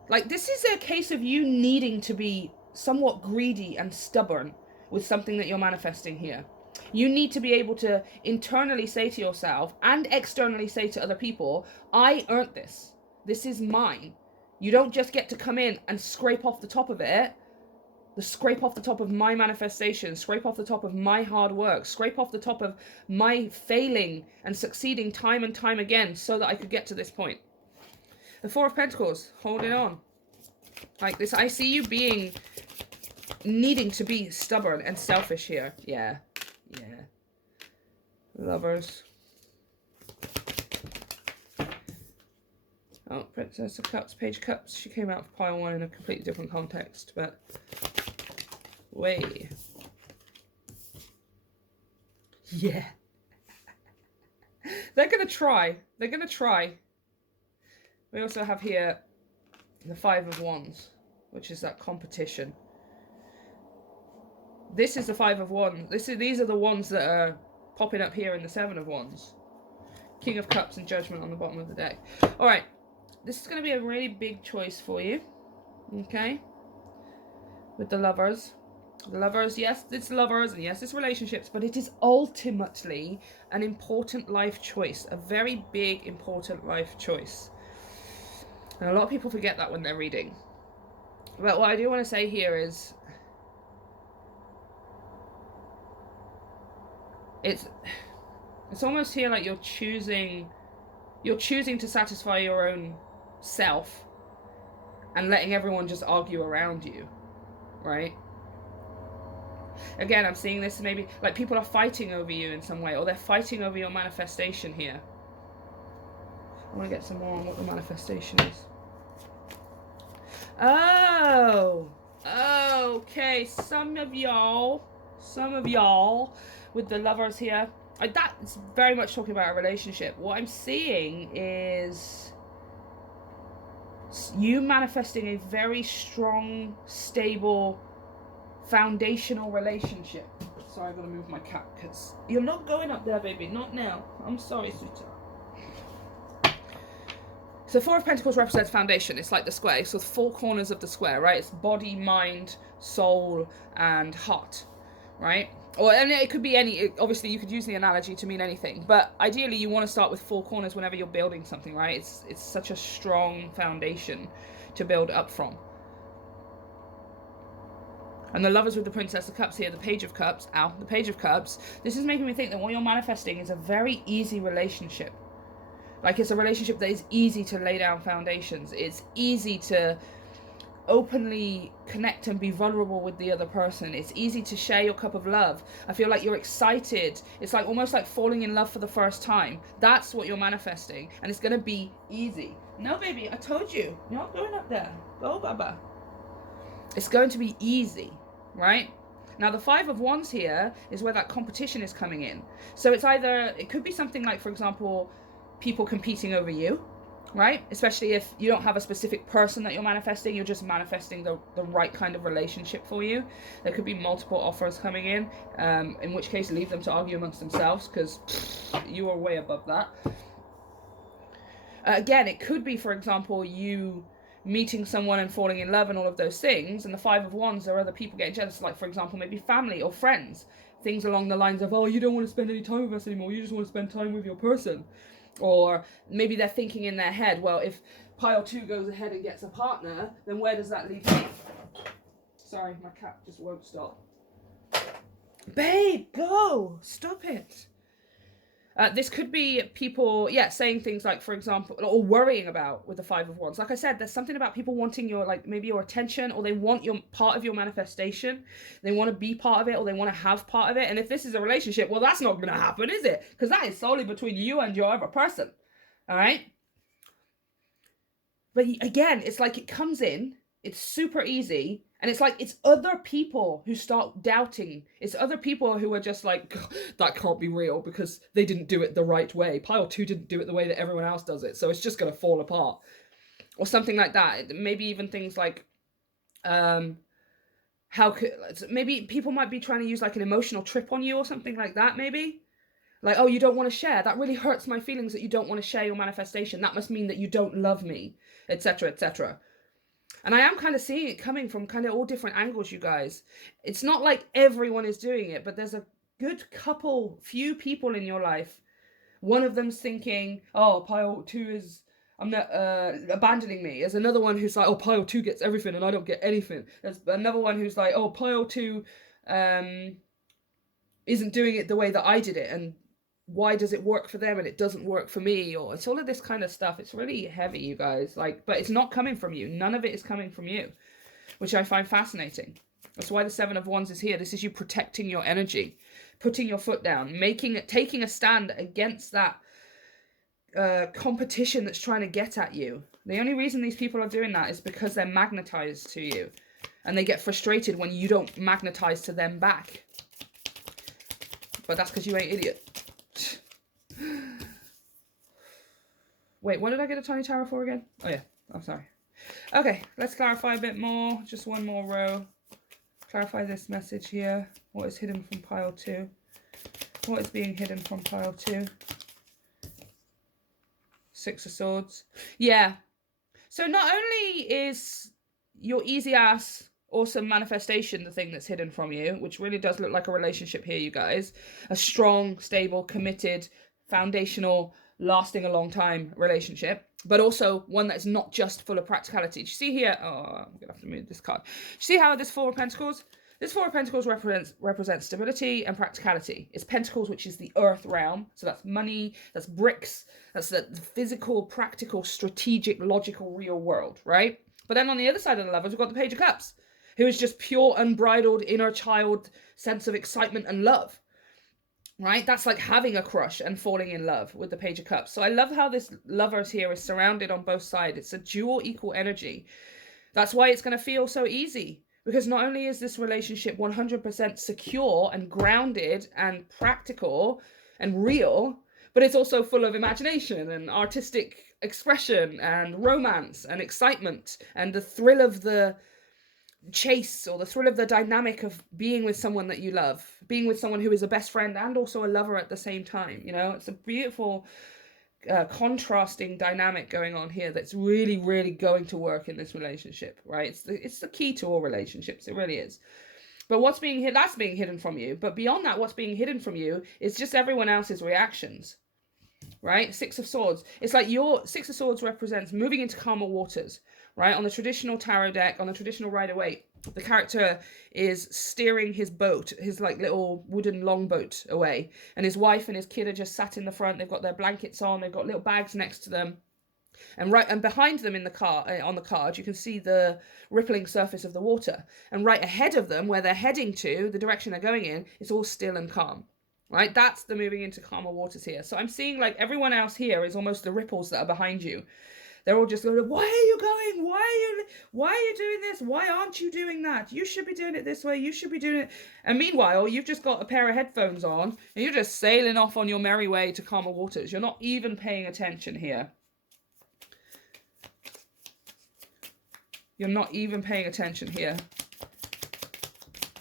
Like, this is a case of you needing to be somewhat greedy and stubborn with something that you're manifesting here. You need to be able to internally say to yourself and externally say to other people, I earned this. This is mine. You don't just get to come in and scrape off the top of it. Scrape off the top of my manifestation, scrape off the top of my hard work, scrape off the top of my failing and succeeding time and time again so that I could get to this point. The Four of Pentacles, holding on. Like this, I see you needing to be stubborn and selfish here. Yeah. Lovers. Oh, Princess of Cups, Page of Cups. She came out of pile one in a completely different context, but way. Yeah. They're going to try. They're going to try. We also have here the Five of Wands, which is that competition. This is the Five of Wands. These are the ones that are popping up here in the Seven of Wands. King of Cups and Judgment on the bottom of the deck. All right. This is going to be a really big choice for you. Okay? With the Lovers. The Lovers, yes, it's lovers and yes, it's relationships, but it is ultimately an important life choice. A very big, important life choice. And a lot of people forget that when they're reading. But what I do want to say here is it's almost here like you're choosing to satisfy your own self and letting everyone just argue around you, right? Again, I'm seeing this maybe like people are fighting over you in some way, or they're fighting over your manifestation here. I want to get some more on what the manifestation is. Oh, okay. Some of y'all with the Lovers here. That's very much talking about a relationship. What I'm seeing is you manifesting a very strong, stable, foundational relationship. Sorry, I've got to move my cat because you're not going up there, baby. Not now. I'm sorry, sweetheart. So Four of Pentacles represents foundation. It's like the square. So the four corners of the square, right? It's body, mind, soul, and heart, right? And it could be any, obviously you could use the analogy to mean anything, but ideally you want to start with four corners whenever you're building something, right? It's such a strong foundation to build up from. And the Lovers with the Princess of Cups here, the Page of Cups, the Page of Cups, this is making me think that what you're manifesting is a very easy relationship. Like, it's a relationship that is easy to lay down foundations. It's easy to openly connect and be vulnerable with the other person. It's easy to share your cup of love. I feel like you're excited. It's like almost like falling in love for the first time. That's what you're manifesting. And it's going to be easy. No, baby, I told you. You're not going up there. Go, Baba. It's going to be easy, right? Now, the Five of Wands here is where that competition is coming in. So it could be something like, for example, people competing over you, right? Especially if you don't have a specific person that you're manifesting, you're just manifesting the right kind of relationship for you. There could be multiple offers coming in which case leave them to argue amongst themselves because you are way above that. Again, it could be, for example, you meeting someone and falling in love and all of those things, and the Five of Wands, there are other people getting jealous, like, for example, maybe family or friends. Things along the lines of, oh, you don't want to spend any time with us anymore, you just want to spend time with your person. Or maybe they're thinking in their head, well, if pile 2 goes ahead and gets a partner, then where does that leave me? Sorry, my cat just won't stop. Babe, go! Stop it! This could be people, saying things like, for example, or worrying about with the Five of Wands. Like I said, there's something about people wanting your, like, maybe your attention, or they want your part of your manifestation. They want to be part of it, or they want to have part of it. And if this is a relationship, well, that's not going to happen, is it? Because that is solely between you and your other person. All right? But again, it's like it comes in, it's super easy, and it's like it's other people who start doubting. It's other people who are just like, that can't be real because they didn't do it the right way. Pile 2 didn't do it the way that everyone else does it, so it's just going to fall apart. Or something like that. Maybe even things like, maybe people might be trying to use like an emotional trip on you or something like that, maybe. Like, oh, you don't want to share. That really hurts my feelings that you don't want to share your manifestation. That must mean that you don't love me, etc., etc. And I am kind of seeing it coming from kind of all different angles, you guys. It's not like everyone is doing it, but there's a good few people in your life. One of them's thinking, oh, pile 2 is, I'm not abandoning me. There's another one who's like, oh, pile 2 gets everything and I don't get anything. There's another one who's like, oh, pile 2 isn't doing it the way that I did it, and why does it work for them and it doesn't work for me? Or it's all of this kind of stuff. It's really heavy, you guys. Like, but it's not coming from you. None of it is coming from you, which I find fascinating. That's why the 7 of Wands is here. This is you protecting your energy, putting your foot down, taking a stand against that competition that's trying to get at you. The only reason these people are doing that is because they're magnetized to you, and they get frustrated when you don't magnetize to them back. But that's because you ain't idiot. Wait, what did I get a tiny tarot for again? Oh yeah, I'm sorry. Okay, let's clarify a bit more. Just one more row. Clarify this message here. What is hidden from pile 2? What is being hidden from pile 2? 6 of Swords. Yeah. So not only is your easy ass awesome manifestation the thing that's hidden from you, which really does look like a relationship here, you guys. A strong, stable, committed, foundational, lasting a long time relationship, but also one that's not just full of practicality. Do you see here? Oh, I'm gonna have to move this card. Do you see how this 4 of Pentacles? This 4 of Pentacles represents stability and practicality. It's Pentacles, which is the earth realm. So that's money, that's bricks, that's the physical, practical, strategic, logical, real world, right? But then on the other side of the levels, we've got the Page of Cups, who is just pure, unbridled, inner child sense of excitement and love. Right? That's like having a crush and falling in love with the Page of Cups. So I love how this lovers here is surrounded on both sides. It's a dual equal energy. That's why it's going to feel so easy. Because not only is this relationship 100% secure and grounded and practical and real, but it's also full of imagination and artistic expression and romance and excitement and the thrill of the chase, or the thrill of the dynamic of being with someone that you love, being with someone who is a best friend and also a lover at the same time. You know, it's a beautiful contrasting dynamic going on here that's really, really going to work in this relationship, right? It's the key to all relationships. It really is. But what's being hidden, that's being hidden from you. But beyond that, what's being hidden from you is just everyone else's reactions, right? 6 of Swords. It's like your 6 of Swords represents moving into calmer waters, right? On the traditional tarot deck, on the traditional Rider-Waite, the character is steering his boat, his like little wooden longboat away. And his wife and his kid are just sat in the front. They've got their blankets on. They've got little bags next to them. And behind them in the car, on the card, you can see the rippling surface of the water. And right ahead of them, where they're heading to, the direction they're going in, it's all still and calm. Right? That's the moving into calmer waters here. So I'm seeing like everyone else here is almost the ripples that are behind you. They're all just going, why are you going? Why are you doing this? Why aren't you doing that? You should be doing it this way. You should be doing it. And meanwhile, you've just got a pair of headphones on and you're just sailing off on your merry way to calmer waters. You're not even paying attention here. You're not even paying attention here.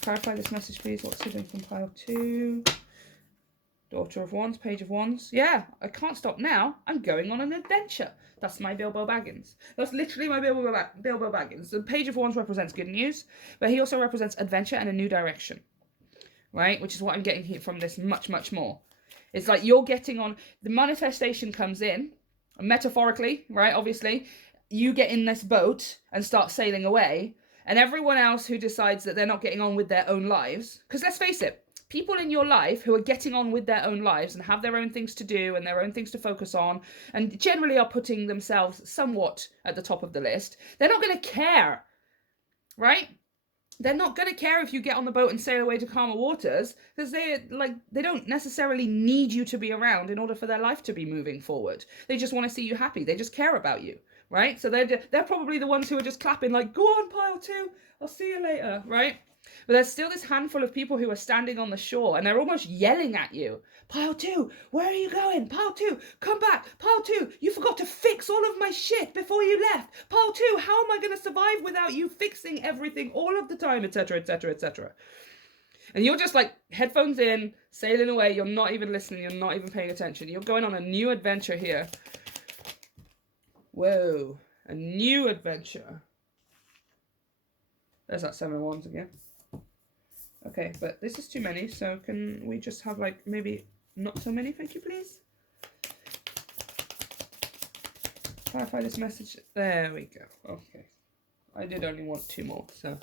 Clarify this message, please. What's hidden from pile 2? Daughter of Wands, Page of Wands. Yeah, I can't stop now. I'm going on an adventure. That's my Bilbo Baggins. That's literally my Bilbo Baggins. The Page of Wands represents good news, but he also represents adventure and a new direction, right? Which is what I'm getting here from this much, much more. It's like you're getting on, the manifestation comes in, metaphorically, right? Obviously, you get in this boat and start sailing away, and everyone else who decides that they're not getting on with their own lives, because let's face it, people in your life who are getting on with their own lives and have their own things to do and their own things to focus on and generally are putting themselves somewhat at the top of the list, they're not going to care, right? They're not going to care if you get on the boat and sail away to calmer waters, because they don't necessarily need you to be around in order for their life to be moving forward. They just want to see you happy. They just care about you, right? So they're probably the ones who are just clapping like, go on, pile 2, I'll see you later, right? But there's still this handful of people who are standing on the shore and they're almost yelling at you. Pile 2, where are you going? Pile 2, come back. Pile 2, you forgot to fix all of my shit before you left. Pile 2, how am I going to survive without you fixing everything all of the time, etc., etc., etc. And you're just like headphones in, sailing away. You're not even listening. You're not even paying attention. You're going on a new adventure here. Whoa, a new adventure. There's that 7 of Wands again. Okay, but this is too many, so can we just have like maybe not so many, thank you, please? Clarify this message. There we go. Okay. I did only want 2 more, so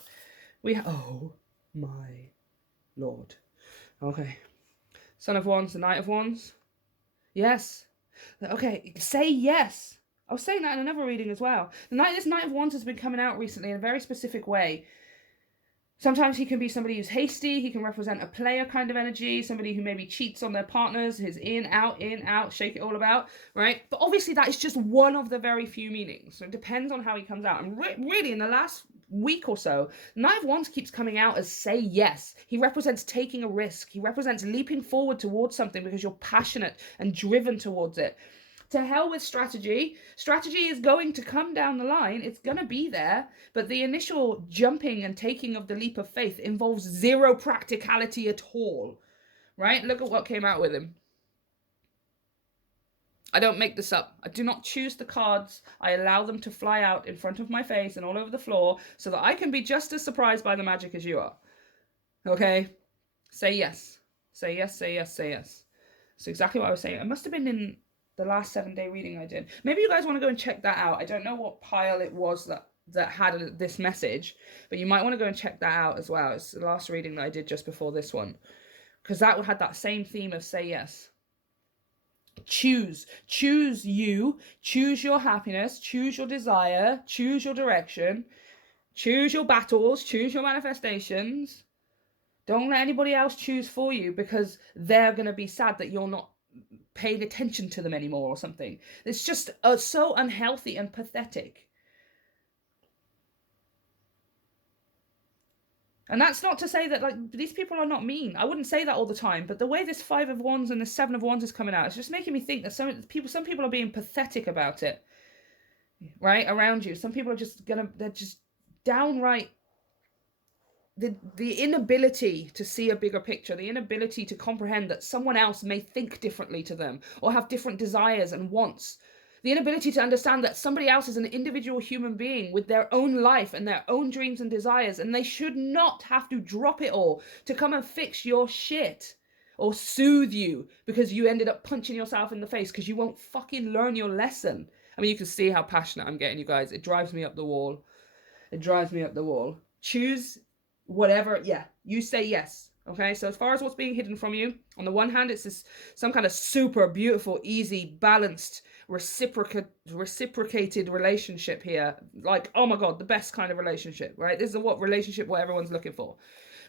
we oh my lord. Okay. Son of Wands, the Knight of Wands. Yes. Okay, say yes. I was saying that in another reading as well. This Knight of Wands has been coming out recently in a very specific way. Sometimes he can be somebody who's hasty. He can represent a player kind of energy, somebody who maybe cheats on their partners, his in, out, shake it all about, right? But obviously that is just one of the very few meanings. So it depends on how he comes out. And really, in the last week or so, Knight of Wands keeps coming out as say yes. He represents taking a risk. He represents leaping forward towards something because you're passionate and driven towards it. To hell with strategy. Strategy is going to come down the line. It's going to be there. But the initial jumping and taking of the leap of faith involves zero practicality at all. Right? Look at what came out with him. I don't make this up. I do not choose the cards. I allow them to fly out in front of my face and all over the floor so that I can be just as surprised by the magic as you are. Okay? Say yes. Say yes, say yes, say yes. That's exactly what I was saying. It must have been in the last 7-day reading I did. Maybe you guys want to go and check that out. I don't know what pile it was that had this message, but you might want to go and check that out as well. It's the last reading that I did just before this one, because that had that same theme of say yes. Choose you, choose your happiness, choose your desire, choose your direction, choose your battles, choose your manifestations. Don't let anybody else choose for you because they're going to be sad that you're not paying attention to them anymore or something. It's just so unhealthy and pathetic. And that's not to say that like these people are not mean. I wouldn't say that all the time, but the way this 5 of Wands and the 7 of Wands is coming out, it's just making me think that some people are being pathetic about it, right? Around you. Some people are just they're just downright the inability to see a bigger picture, the inability to comprehend that someone else may think differently to them or have different desires and wants, the inability to understand that somebody else is an individual human being with their own life and their own dreams and desires, and they should not have to drop it all to come and fix your shit or soothe you because you ended up punching yourself in the face because you won't fucking learn your lesson. I mean, you can see how passionate I'm getting, you guys. It drives me up the wall. It drives me up the wall. Choose whatever, yeah, you say yes. Okay, so as far as what's being hidden from you, on the one hand, it's this some kind of super beautiful, easy, balanced, reciprocated relationship here. Like, oh my god, the best kind of relationship, right? This is what everyone's looking for.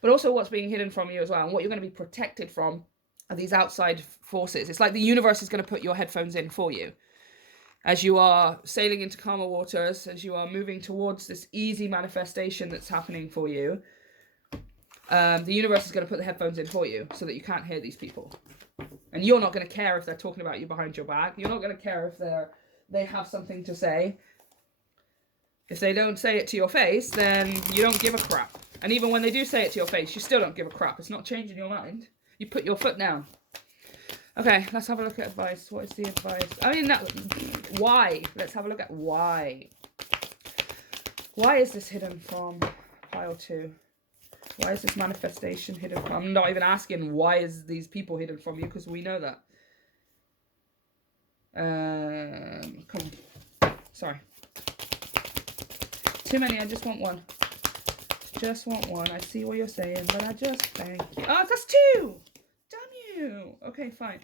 But also what's being hidden from you as well, and what you're going to be protected from are these outside forces. It's like the universe is going to put your headphones in for you. As you are sailing into calmer waters, as you are moving towards this easy manifestation that's happening for you, the universe is going to put the headphones in for you so that you can't hear these people. And you're not going to care if they're talking about you behind your back. You're not going to care if they have something to say. If they don't say it to your face, then you don't give a crap. And even when they do say it to your face, you still don't give a crap. It's not changing your mind. You put your foot down. Okay, let's have a look at advice. What is the advice? I mean, why? Let's have a look at why. Why is this hidden from pile 2? Why is this manifestation hidden from? I'm not even asking why is these people hidden from you, because we know that. Come on. Sorry. Too many, I just want one. Just want one. I see what you're saying, but I just thank you. Oh, that's 2! Damn you! Okay, fine.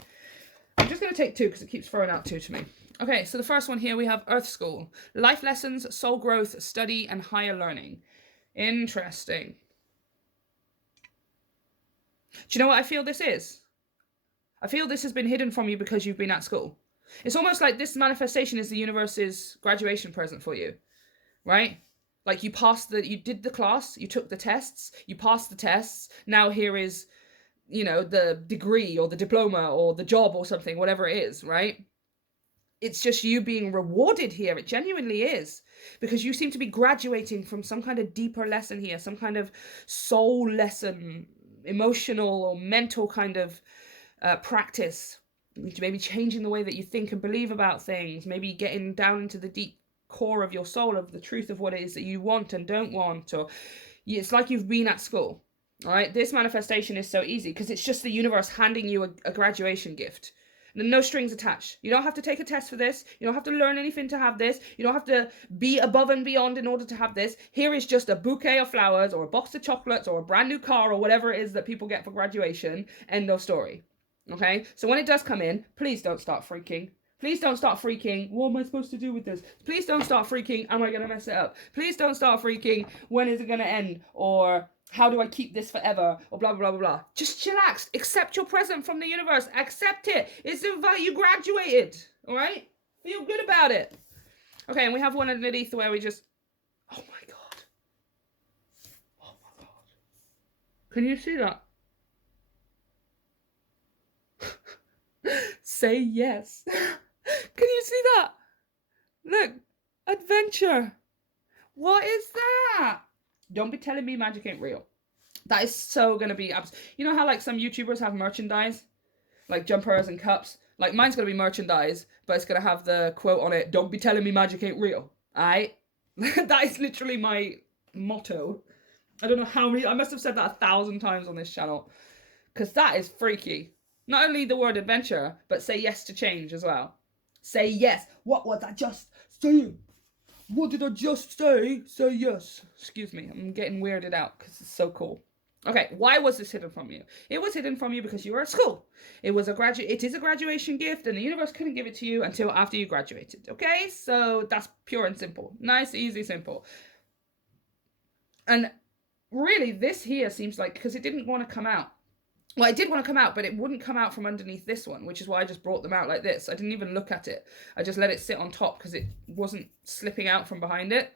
I'm just going to take 2 because it keeps throwing out 2 to me. Okay, so the first one here we have Earth School. Life lessons, soul growth, study, and higher learning. Interesting. Do you know what I feel this is? I feel this has been hidden from you because you've been at school. It's almost like this manifestation is the universe's graduation present for you, right? Like you did the class, you took the tests, you passed the tests. Now here is, you know, the degree or the diploma or the job or something, whatever it is, right? It's just you being rewarded here. It genuinely is. Because you seem to be graduating from some kind of deeper lesson here, some kind of soul lesson, emotional or mental kind of practice. Maybe changing the way that you think and believe about things. Maybe getting down into the deep core of your soul, of the truth of what it is that you want and don't want. Or it's like you've been at school. All right, this manifestation is so easy because it's just the universe handing you a graduation gift. And no strings attached. You don't have to take a test for this. You don't have to learn anything to have this. You don't have to be above and beyond in order to have this. Here is just a bouquet of flowers or a box of chocolates or a brand new car or whatever it is that people get for graduation. End of story. Okay? So when it does come in, please don't start freaking. Please don't start freaking. What am I supposed to do with this? Please don't start freaking. Am I going to mess it up? Please don't start freaking. When is it going to end? Or how do I keep this forever? Or blah, blah, blah, blah. Just chillax. Accept your present from the universe. Accept it. It's the fact you graduated. All right? Feel good about it. Okay, and we have one underneath where we just... Oh, my God. Oh, my God. Can you see that? Say yes. Can you see that? Look. Adventure. What is that? Don't be telling me magic ain't real. That is so going to be... You know how like some YouTubers have merchandise? Like jumpers and cups? Like mine's going to be merchandise, but it's going to have the quote on it, don't be telling me magic ain't real. Alright? That is literally my motto. I don't know how many... I must have said that 1,000 times on this channel. Because that is freaky. Not only the word adventure, but say yes to change as well. Say yes. What was I just saying? What did I just say? Say yes. Excuse me. I'm getting weirded out because it's so cool. Okay, why was this hidden from you? It was hidden from you because you were at school. It is a graduation gift, and the universe couldn't give it to you until after you graduated. Okay, so that's pure and simple. Nice, easy, simple. And really, this here seems like, because it didn't want to come out. Well, it did want to come out, but it wouldn't come out from underneath this one, which is why I just brought them out like this. I didn't even look at it. I just let it sit on top because it wasn't slipping out from behind it.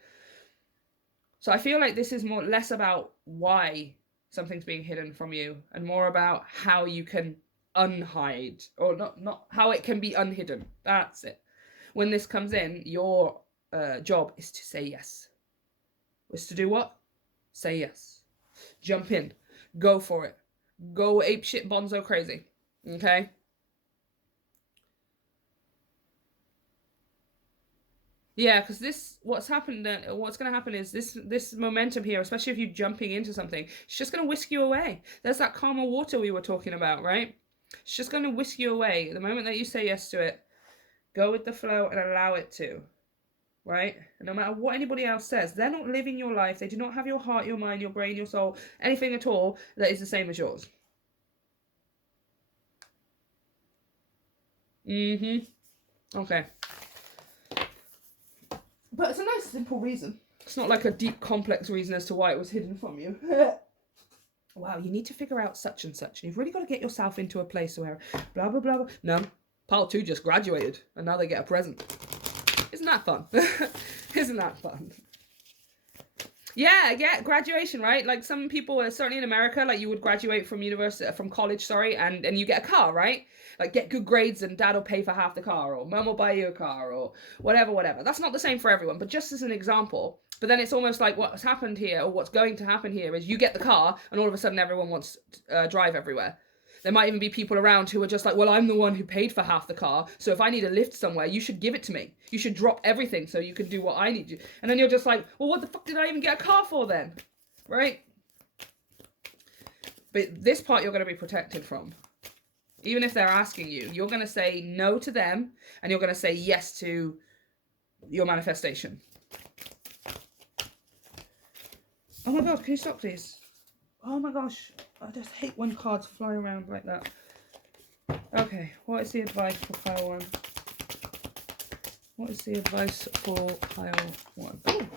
So I feel like this is less about why something's being hidden from you and more about how you can unhide, or not how it can be unhidden. That's it. When this comes in, your job is to say yes. Is to do what? Say yes. Jump in. Go for it. Go apeshit bonzo crazy. Okay? Yeah, because what's going to happen is this momentum here, especially if you're jumping into something, it's just going to whisk you away. There's that calmer water we were talking about, right? It's just going to whisk you away. The moment that you say yes to it, go with the flow and allow it to. Right? And no matter what anybody else says, they're not living your life. They do not have your heart, your mind, your brain, your soul, anything at all that is the same as yours. Okay. But it's a nice, simple reason. It's not like a deep, complex reason as to why it was hidden from you. Wow, you need to figure out such and such. You've really got to get yourself into a place where blah, blah, blah, blah. No, Part 2 just graduated, and now they get a present. Isn't that fun? Isn't that fun? Yeah, graduation, right? Like some people, certainly in America, like you would graduate from college, and you get a car, right? Like get good grades and dad will pay for half the car, or mum will buy you a car, or whatever. That's not the same for everyone, but just as an example. But then it's almost like what's happened here, or what's going to happen here, is you get the car, and all of a sudden everyone wants to drive everywhere. There might even be people around who are just like, well, I'm the one who paid for half the car, so if I need a lift somewhere, you should give it to me. You should drop everything so you can do what I need you. And then you're just like, well, what the fuck did I even get a car for then? Right? But this part you're going to be protected from. Even if they're asking you, you're going to say no to them, and you're going to say yes to your manifestation. Oh my God, can you stop, please? Oh my gosh, I just hate when cards fly around like that. Okay, what is the advice for pile 1? What is the advice for pile 1? Oh,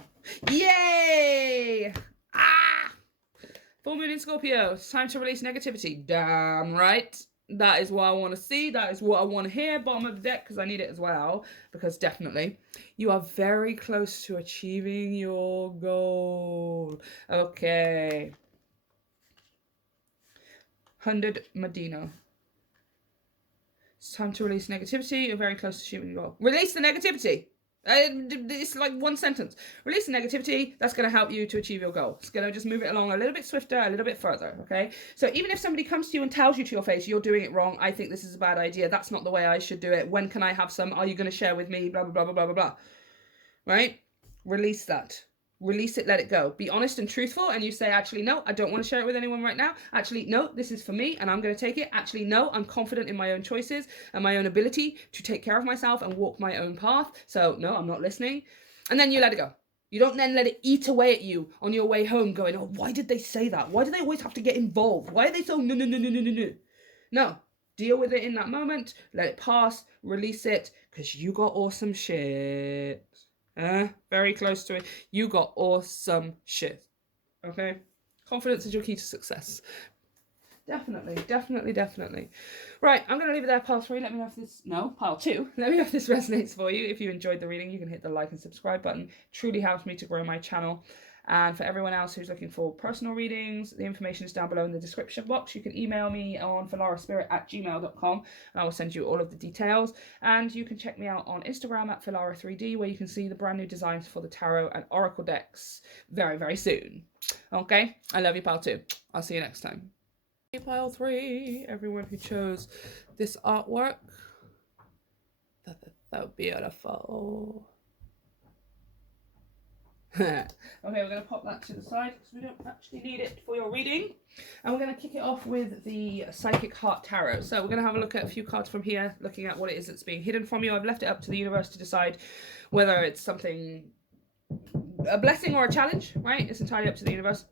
yay! Ah! Full moon in Scorpio. It's time to release negativity. Damn right. That is what I want to see. That is what I want to hear. Bottom of the deck, because I need it as well. Because definitely, you are very close to achieving your goal. Okay. 100 Medina. It's time to release negativity. You're very close to achieving your goal. Release the negativity. It's like one sentence. Release the negativity. That's going to help you to achieve your goal. It's going to just move it along a little bit swifter, a little bit further, okay? So even if somebody comes to you and tells you to your face, you're doing it wrong, I think this is a bad idea, that's not the way I should do it, when can I have some, are you going to share with me, blah, blah, blah, blah, blah, blah, blah, right? Release that. Release it, let it go. Be honest and truthful, and you say, actually, no, I don't want to share it with anyone right now. Actually, no, this is for me, and I'm going to take it. Actually, no, I'm confident in my own choices and my own ability to take care of myself and walk my own path. So, no, I'm not listening. And then you let it go. You don't then let it eat away at you on your way home going, oh, why did they say that? Why do they always have to get involved? Why are they so no, no, no, no, no, no, no? No, deal with it in that moment. Let it pass. Release it, because you got awesome shit. Very close to it. You got awesome shit. Okay? Confidence is your key to success. Definitely, definitely, definitely. Right, I'm going to leave it there, pile 3. Let me know if this... No, pile 2. Let me know if this resonates for you. If you enjoyed the reading, you can hit the like and subscribe button. It truly helps me to grow my channel. And for everyone else who's looking for personal readings, the information is down below in the description box. You can email me on filaraspirit@gmail.com and I will send you all of the details. And you can check me out on Instagram at Filara3D, where you can see the brand new designs for the tarot and oracle decks very, very soon. Okay? I love you, pile 2. I'll see you next time. Hey, pile 3, everyone who chose this artwork. So beautiful. Okay, we're going to pop that to the side because we don't actually need it for your reading. And we're going to kick it off with the Psychic Heart Tarot. So we're going to have a look at a few cards from here, looking at what it is that's being hidden from you. I've left it up to the universe to decide whether it's something, a blessing or a challenge, right? It's entirely up to the universe.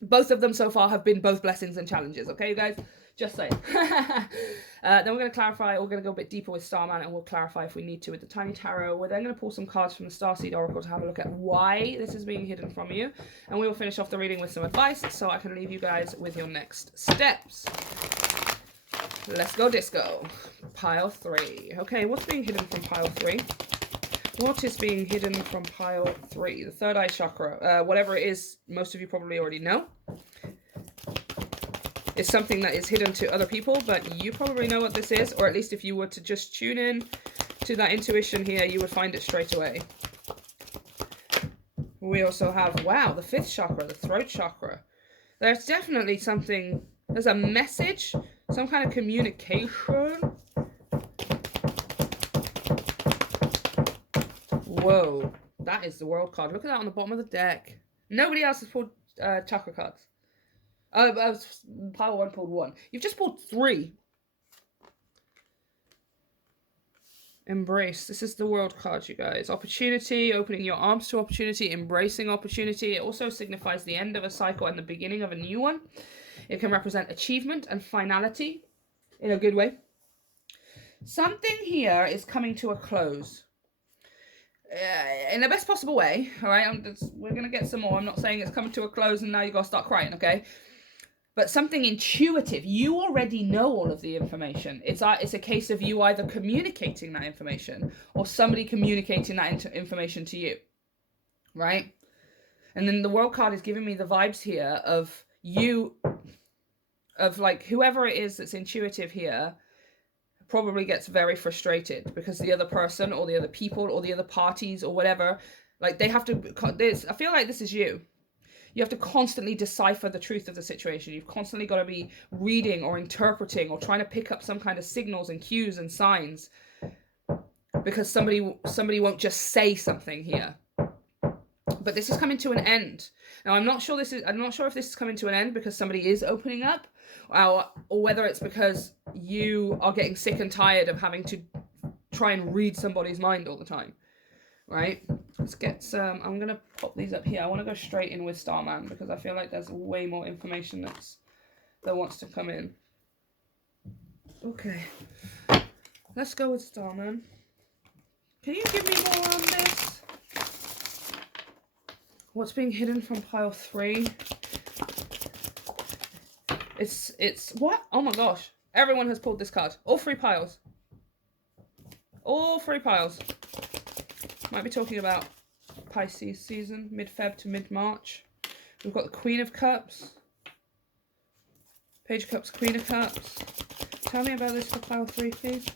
Both of them so far have been both blessings and challenges, okay, you guys? Just saying. Then we're going to clarify, we're going to go a bit deeper with Starman, and we'll clarify if we need to with the Tiny Tarot. We're then going to pull some cards from the Starseed Oracle to have a look at why this is being hidden from you. And we will finish off the reading with some advice, so I can leave you guys with your next steps. Let's go disco. Pile 3. Okay, what's being hidden from pile 3? What is being hidden from pile 3? The third eye chakra. Whatever it is, most of you probably already know. It's something that is hidden to other people, but you probably know what this is, or at least if you were to just tune in to that intuition here, you would find it straight away. We also have, wow, the 5th chakra, the throat chakra. There's definitely something, there's a message, some kind of communication. Whoa, that is the World card. Look at that on the bottom of the deck. Nobody else has pulled chakra cards. Pile 1 pulled 1. You've just pulled 3. Embrace. This is the World card, you guys. Opportunity, opening your arms to opportunity, embracing opportunity. It also signifies the end of a cycle and the beginning of a new one. It can represent achievement and finality in a good way. Something here is coming to a close. In the best possible way, all right? We're going to get some more. I'm not saying it's coming to a close and now you got to start crying, okay? But something intuitive. You already know all of the information. It's a case of you either communicating that information or somebody communicating that information to you, right? And then the World card is giving me the vibes here of you, of like whoever it is that's intuitive here, probably gets very frustrated because the other person or the other people or the other parties or whatever, like they have to, I feel like this is you. You have to constantly decipher the truth of the situation. You've constantly got to be reading or interpreting or trying to pick up some kind of signals and cues and signs because somebody won't just say something here. But this is coming to an end. Now, I'm not sure if this is coming to an end because somebody is opening up, or whether it's because you are getting sick and tired of having to try and read somebody's mind all the time, right? Let's get some, I'm going to pop these up here. I want to go straight in with Starman because I feel like there's way more information that wants to come in. Okay, let's go with Starman. Can you give me more on this? What's being hidden from pile 3? It's what? Oh my gosh. Everyone has pulled this card. All 3 piles. All 3 piles. Might be talking about Pisces season, mid-Feb to mid-March. We've got the Queen of Cups. Page of Cups, Queen of Cups. Tell me about this for pile 3, please.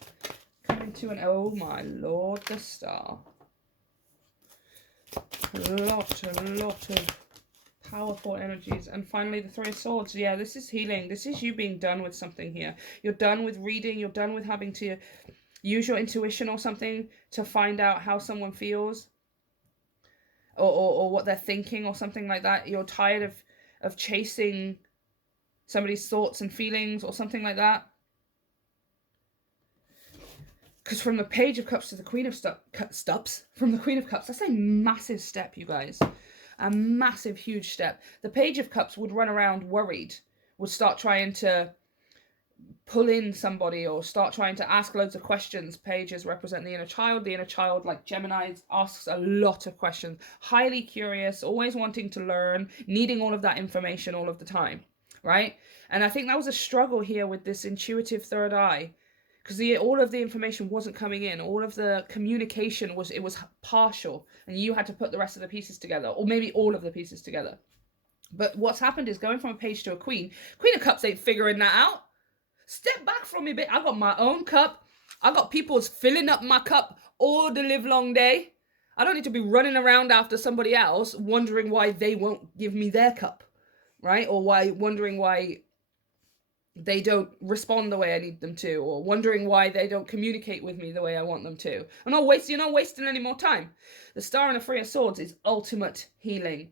Coming to an, oh my lord, the Star. A lot of powerful energies. And finally, the Three of Swords. Yeah, this is healing. This is you being done with something here. You're done with reading. You're done with having to use your intuition or something to find out how someone feels, or what they're thinking or something like that. You're tired of chasing somebody's thoughts and feelings or something like that. Because from the Page of Cups to the Queen of Cups, from the Queen of Cups, that's a massive step, you guys. A massive, huge step. The Page of Cups would run around worried, would start trying to pull in somebody or start trying to ask loads of questions. Pages represent the inner child. The inner child, like Gemini, asks a lot of questions. Highly curious, always wanting to learn, needing all of that information all of the time, right? And I think that was a struggle here with this intuitive third eye, because all of the information wasn't coming in. All of the communication was partial, and you had to put the rest of the pieces together, or maybe all of the pieces together. But what's happened is, going from a page to a queen of cups ain't figuring that out. Step back from me, bit. I got my own cup. I got people's filling up my cup all the live long day. I don't need to be running around after somebody else wondering why they won't give me their cup, right? Or wondering why they don't respond the way I need them to, or wondering why they don't communicate with me the way I want them to. You're not wasting any more time. The Star and the Three of Swords is ultimate healing.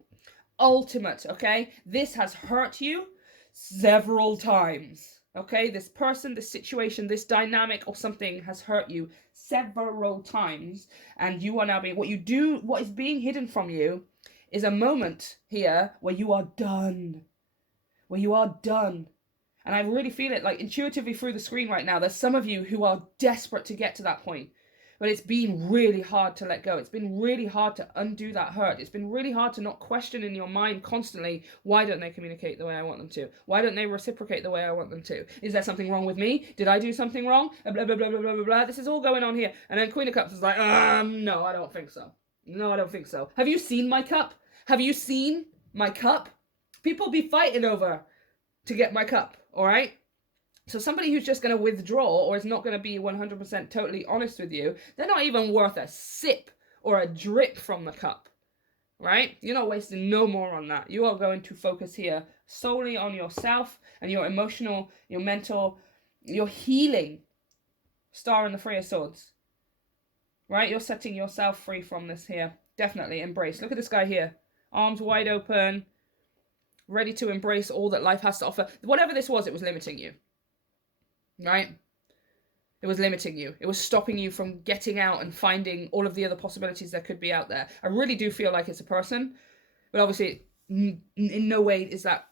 Ultimate, okay? This has hurt you several times, okay? This person, this situation, this dynamic or something has hurt you several times, and you are now what is being hidden from you is a moment here where you are done. Where you are done. And I really feel it, like, intuitively through the screen right now. There's some of you who are desperate to get to that point. But it's been really hard to let go. It's been really hard to undo that hurt. It's been really hard to not question in your mind constantly, why don't they communicate the way I want them to? Why don't they reciprocate the way I want them to? Is there something wrong with me? Did I do something wrong? Blah, blah, blah, blah, blah, blah, blah. This is all going on here. And then Queen of Cups is like, no, I don't think so. No, I don't think so. Have you seen my cup? Have you seen my cup? People be fighting over to get my cup, all right? So somebody who's just going to withdraw or is not going to be 100% totally honest with you, they're not even worth a sip or a drip from the cup, right? You're not wasting no more on that. You are going to focus here solely on yourself and your emotional, your mental, your healing. Star and the Three of Swords, right? You're setting yourself free from this here. Definitely embrace. Look at this guy here. Arms wide open, ready to embrace all that life has to offer. Whatever this was, it was limiting you. Right? It was limiting you. It was stopping you from getting out and finding all of the other possibilities that could be out there. I really do feel like it's a person, but obviously in no way is that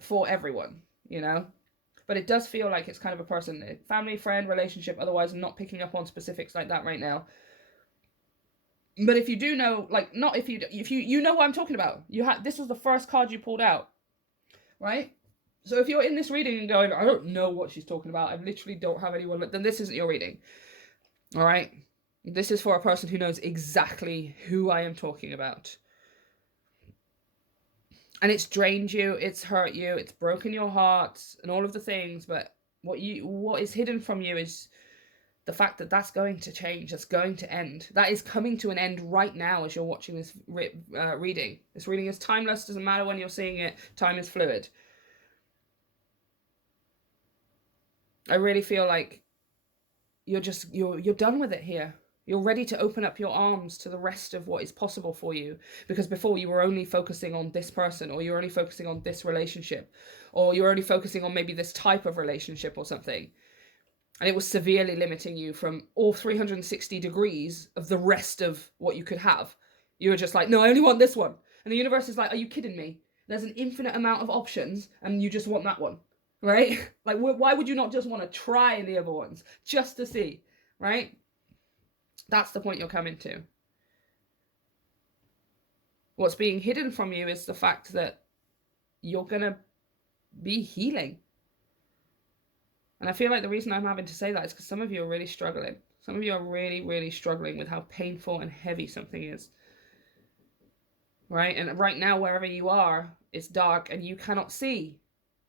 for everyone, you know? But it does feel like it's kind of a person, family, friend, relationship. Otherwise, I'm not picking up on specifics like that right now. But if you do know, like, not if you know what I'm talking about. This was the first card you pulled out, right? So if you're in this reading and going, I don't know what she's talking about, I literally don't have anyone, then this isn't your reading. All right? This is for a person who knows exactly who I am talking about. And it's drained you, it's hurt you, it's broken your heart, and all of the things, but what is hidden from you is the fact that that's going to change, that's going to end. That is coming to an end right now as you're watching this reading. This reading is timeless, doesn't matter when you're seeing it, time is fluid. I really feel like you're done with it here. You're ready to open up your arms to the rest of what is possible for you. Because before you were only focusing on this person, or you're only focusing on this relationship, or you're only focusing on maybe this type of relationship or something. And it was severely limiting you from all 360 degrees of the rest of what you could have. You were just like, no, I only want this one. And the universe is like, are you kidding me? There's an infinite amount of options and you just want that one, right? Like, why would you not just want to try the other ones just to see, right? That's the point you're coming to. What's being hidden from you is the fact that you're going to be healing. And I feel like the reason I'm having to say that is because some of you are really struggling. Some of you are really, really struggling with how painful and heavy something is. Right? And right now, wherever you are, it's dark and you cannot see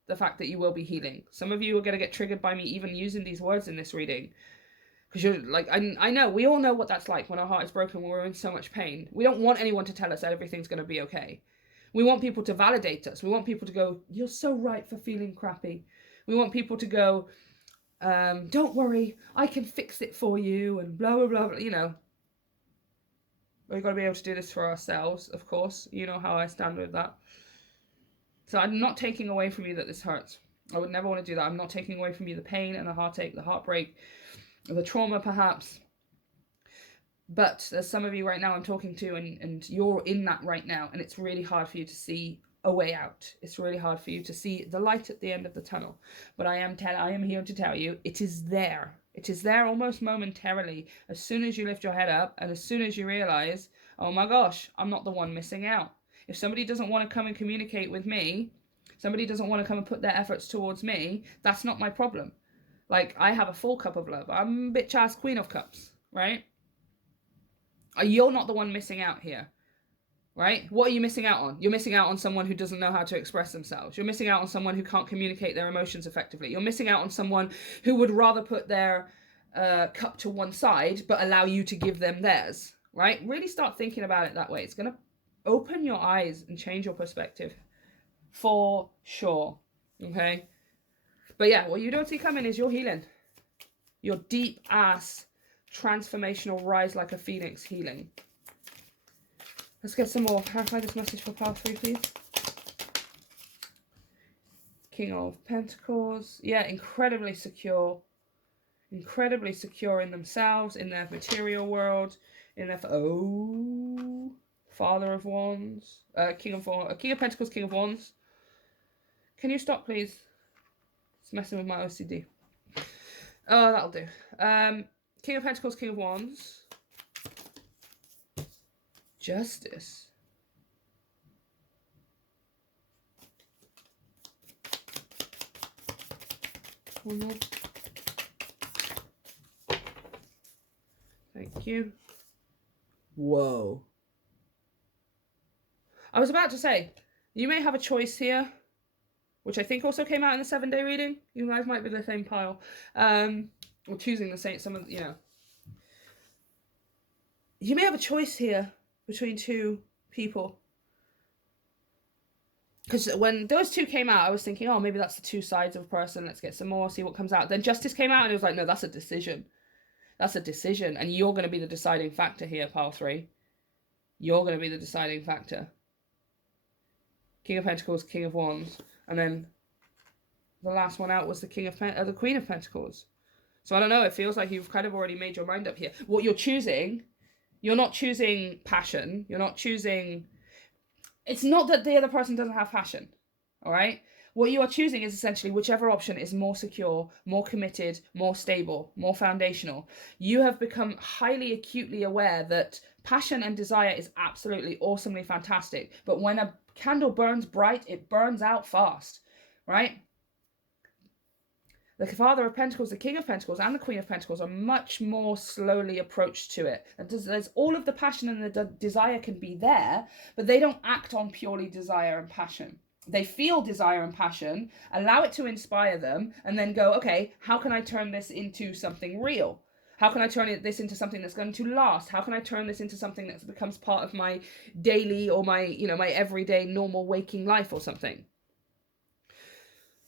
the fact that you will be healing. Some of you are going to get triggered by me even using these words in this reading. Because you're like, I know, we all know what that's like when our heart is broken, when we're in so much pain. We don't want anyone to tell us that everything's going to be okay. We want people to validate us. We want people to go, you're so right for feeling crappy. We want people to go, don't worry, I can fix it for you, and blah, blah, blah, blah, you know. We've got to be able to do this for ourselves, of course. You know how I stand with that. So I'm not taking away from you that this hurts. I would never want to do that. I'm not taking away from you the pain and the heartache, the heartbreak, the trauma perhaps. But there's some of you right now I'm talking to, and you're in that right now, and it's really hard for you to see a way out. It's really hard for you to see the light at the end of the tunnel. But I am here to tell you, it is there. It is there almost momentarily, as soon as you lift your head up, and as soon as you realize, oh my gosh, I'm not the one missing out. If somebody doesn't want to come and communicate with me, somebody doesn't want to come and put their efforts towards me, that's not my problem. Like, I have a full cup of love. I'm bitch ass queen of cups, right? You're not the one missing out here, right? What are you missing out on? You're missing out on someone who doesn't know how to express themselves. You're missing out on someone who can't communicate their emotions effectively. You're missing out on someone who would rather put their cup to one side but allow you to give them theirs, right? Really start thinking about it that way. It's going to open your eyes and change your perspective for sure, okay? But yeah, what you don't see coming is your healing. Your deep ass transformational rise like a phoenix healing. Let's get some more. Clarify this message for pile 3, please. King of Pentacles. Yeah, incredibly secure. Incredibly secure in themselves, in their material world, in their... Oh, Father of Wands. King of Pentacles, King of Wands. Can you stop, please? It's messing with my OCD. Oh, that'll do. King of Pentacles, King of Wands. Justice. One more. Thank you. Whoa. I was about to say, you may have a choice here, which I think also came out in the 7-day reading. You guys might be the same pile. Or choosing the same, some of, you know. You may have a choice here between two people. Because when those two came out, I was thinking, oh, maybe that's the two sides of a person. Let's get some more, see what comes out. Then Justice came out and it was like, no, that's a decision. That's a decision. And you're going to be the deciding factor here, pile 3. You're going to be the deciding factor. King of Pentacles, King of Wands. And then the last one out was the the Queen of Pentacles. So I don't know, it feels like you've kind of already made your mind up here. What you're choosing, you're not choosing passion. You're not choosing... It's not that the other person doesn't have passion, all right? What you are choosing is essentially whichever option is more secure, more committed, more stable, more foundational. You have become highly acutely aware that passion and desire is absolutely awesomely fantastic. But when a candle burns bright, it burns out fast, right? The Father of Pentacles, the King of Pentacles, and the Queen of Pentacles are much more slowly approached to it. There's all of the passion and the desire can be there, but they don't act on purely desire and passion. They feel desire and passion, allow it to inspire them, and then go, okay, how can I turn this into something real? How can I turn this into something that's going to last? How can I turn this into something that becomes part of my daily or my, you know, my everyday normal waking life or something?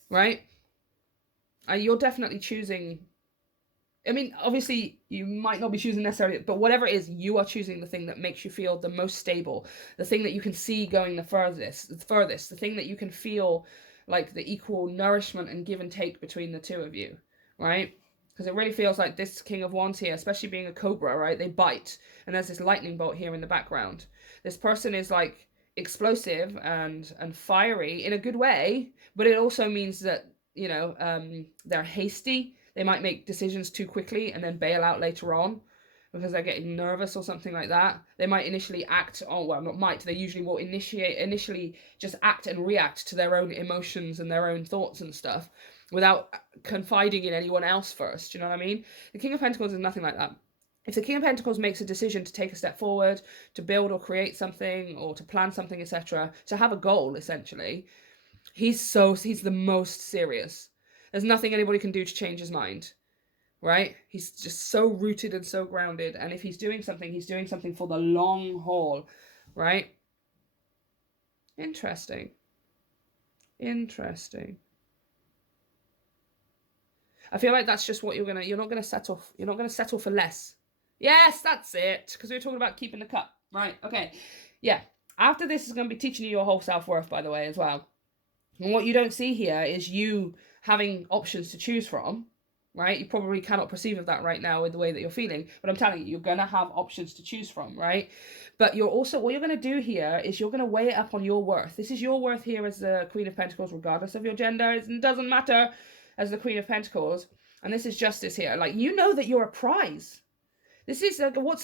Right? You're definitely choosing... I mean, obviously, you might not be choosing necessarily, but whatever it is, you are choosing the thing that makes you feel the most stable, the thing that you can see going the furthest, the thing that you can feel like the equal nourishment and give and take between the two of you, right? Because it really feels like this King of Wands here, especially being a cobra, right? They bite, and there's this lightning bolt here in the background. This person is like explosive and fiery in a good way, but it also means that, you know, they're hasty. They might make decisions too quickly and then bail out later on because they're getting nervous or something like that. They might initially act, they usually will initially just act and react to their own emotions and their own thoughts and stuff without confiding in anyone else first. Do you know what I mean? The King of Pentacles is nothing like that. If the King of Pentacles makes a decision to take a step forward, to build or create something or to plan something, etc., to have a goal, essentially, he's the most serious. There's nothing anybody can do to change his mind, right? He's just so rooted and so grounded. And if he's doing something for the long haul, right? Interesting. Interesting. I feel like that's just what you're not gonna settle for less. Yes, that's it. Because we were talking about keeping the cup. Right, okay. Yeah. After this is going to be teaching you your whole self-worth, by the way, as well. And what you don't see here is you having options to choose from, right? You probably cannot perceive of that right now with the way that you're feeling, but I'm telling you, you're going to have options to choose from, right? But you're also, what you're going to do here is you're going to weigh it up on your worth. This is your worth here as the Queen of Pentacles, regardless of your gender. It doesn't matter, as the Queen of Pentacles. And this is justice here. Like, you know that you're a prize. This is what's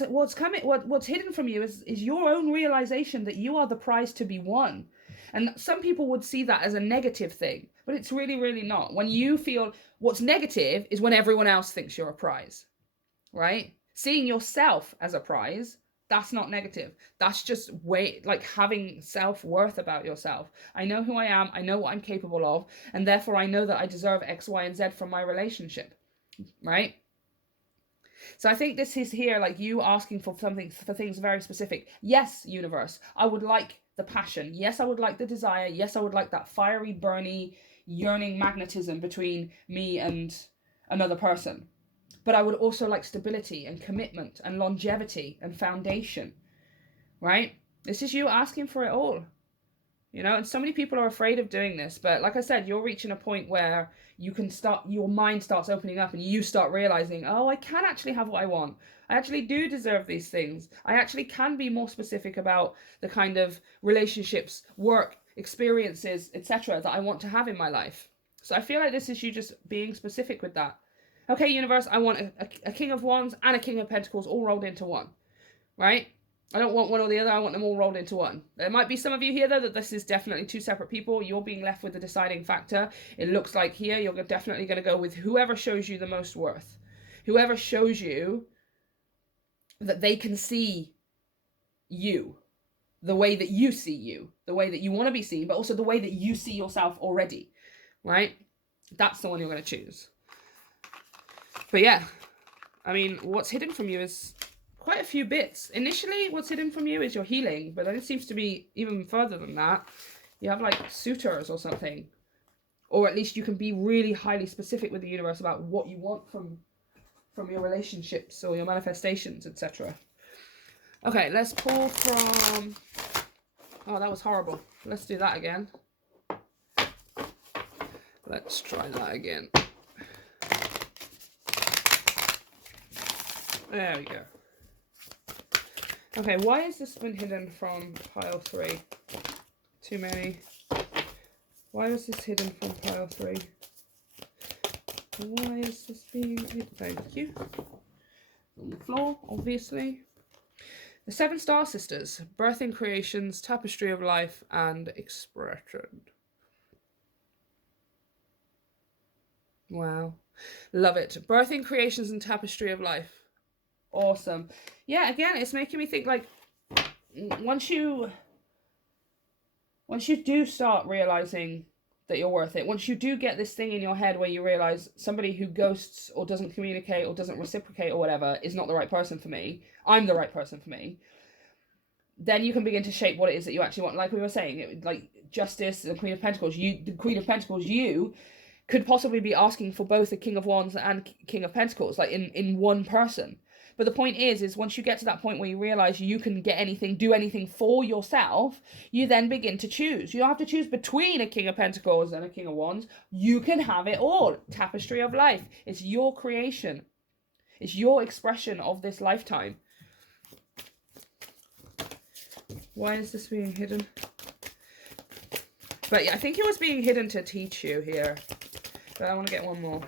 hidden from you is your own realization that you are the prize to be won. And some people would see that as a negative thing, but it's really, really not. When you feel what's negative is when everyone else thinks you're a prize, right? Seeing yourself as a prize, that's not negative. That's just like having self-worth about yourself. I know who I am. I know what I'm capable of. And therefore I know that I deserve X, Y, and Z from my relationship, right? So I think this is here, like you asking for things very specific. Yes, universe, I would like the passion. Yes, I would like the desire. Yes, I would like that fiery, burny, yearning magnetism between me and another person. But I would also like stability and commitment and longevity and foundation, right? This is you asking for it all. You know, and so many people are afraid of doing this, but like I said, you're reaching a point where you can your mind starts opening up and you start realizing, oh, I can actually have what I want. I actually do deserve these things. I actually can be more specific about the kind of relationships, work, experiences, etc. that I want to have in my life. So I feel like this is you just being specific with that. Okay, universe, I want a King of Wands and a King of Pentacles all rolled into one, right? I don't want one or the other. I want them all rolled into one. There might be some of you here, though, that this is definitely two separate people. You're being left with the deciding factor. It looks like here you're definitely going to go with whoever shows you the most worth. Whoever shows you that they can see you the way that you see you, the way that you want to be seen, but also the way that you see yourself already, right? That's the one you're going to choose. But yeah, I mean, what's hidden from you is quite a few bits. Initially, what's hidden from you is your healing, but then it seems to be even further than that. You have like suitors or something, or at least you can be really highly specific with the universe about what you want from your relationships or your manifestations, etc. Okay, let's pull from... Oh, that was horrible. Let's do that again. Let's try that again. There we go. Okay, why has this been hidden from pile 3? Too many. Why was this hidden from pile 3? Why is this being hidden? Thank you. On the floor, obviously. The 7 Star Sisters. Birthing Creations, Tapestry of Life, and Expression. Wow. Love it. Birthing Creations and Tapestry of Life. Awesome. Yeah, again, it's making me think, like, once you do start realizing that you're worth it, once you do get this thing in your head where you realize somebody who ghosts or doesn't communicate or doesn't reciprocate or whatever is not the right person for me, I'm the right person for me, then you can begin to shape what it is that you actually want. Like we were saying, like Justice, the Queen of Pentacles, the Queen of Pentacles, you could possibly be asking for both the King of Wands and King of Pentacles, like in one person. But the point is once you get to that point where you realize you can get anything, do anything for yourself, you then begin to choose. You don't have to choose between a King of Pentacles and a King of Wands. You can have it all. Tapestry of Life. It's your creation. It's your expression of this lifetime. Why is this being hidden? But yeah, I think it was being hidden to teach you here. But I want to get one more.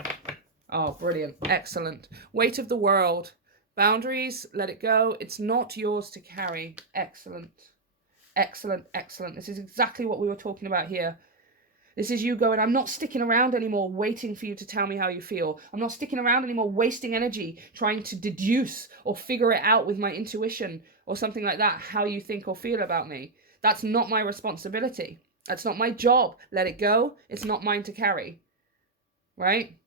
Oh, brilliant. Excellent. Weight of the world. Boundaries, let it go. It's not yours to carry. Excellent. Excellent, excellent. This is exactly what we were talking about here. This is you going, I'm not sticking around anymore waiting for you to tell me how you feel. I'm not sticking around anymore wasting energy trying to deduce or figure it out with my intuition or something like that, how you think or feel about me. That's not my responsibility. That's not my job. Let it go. It's not mine to carry. Right?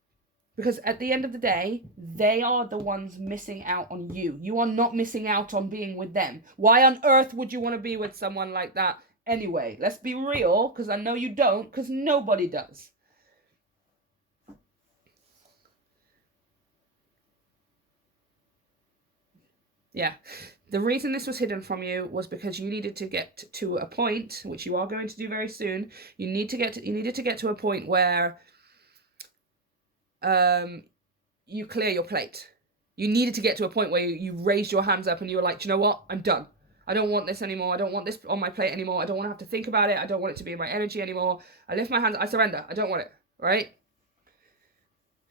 Because at the end of the day, they are the ones missing out on you. You are not missing out on being with them. Why on earth would you want to be with someone like that anyway? Let's be real, because I know you don't, because nobody does. Yeah. The reason this was hidden from you was because you needed to get to a point, which you are going to do very soon. You needed to get to a point where you clear your plate. You needed to get to a point where you raised your hands up and you were like, do you know what? I'm done. I don't want this anymore. I don't want this on my plate anymore. I don't want to have to think about it. I don't want it to be in my energy anymore. I lift my hands. I surrender. I don't want it. Right?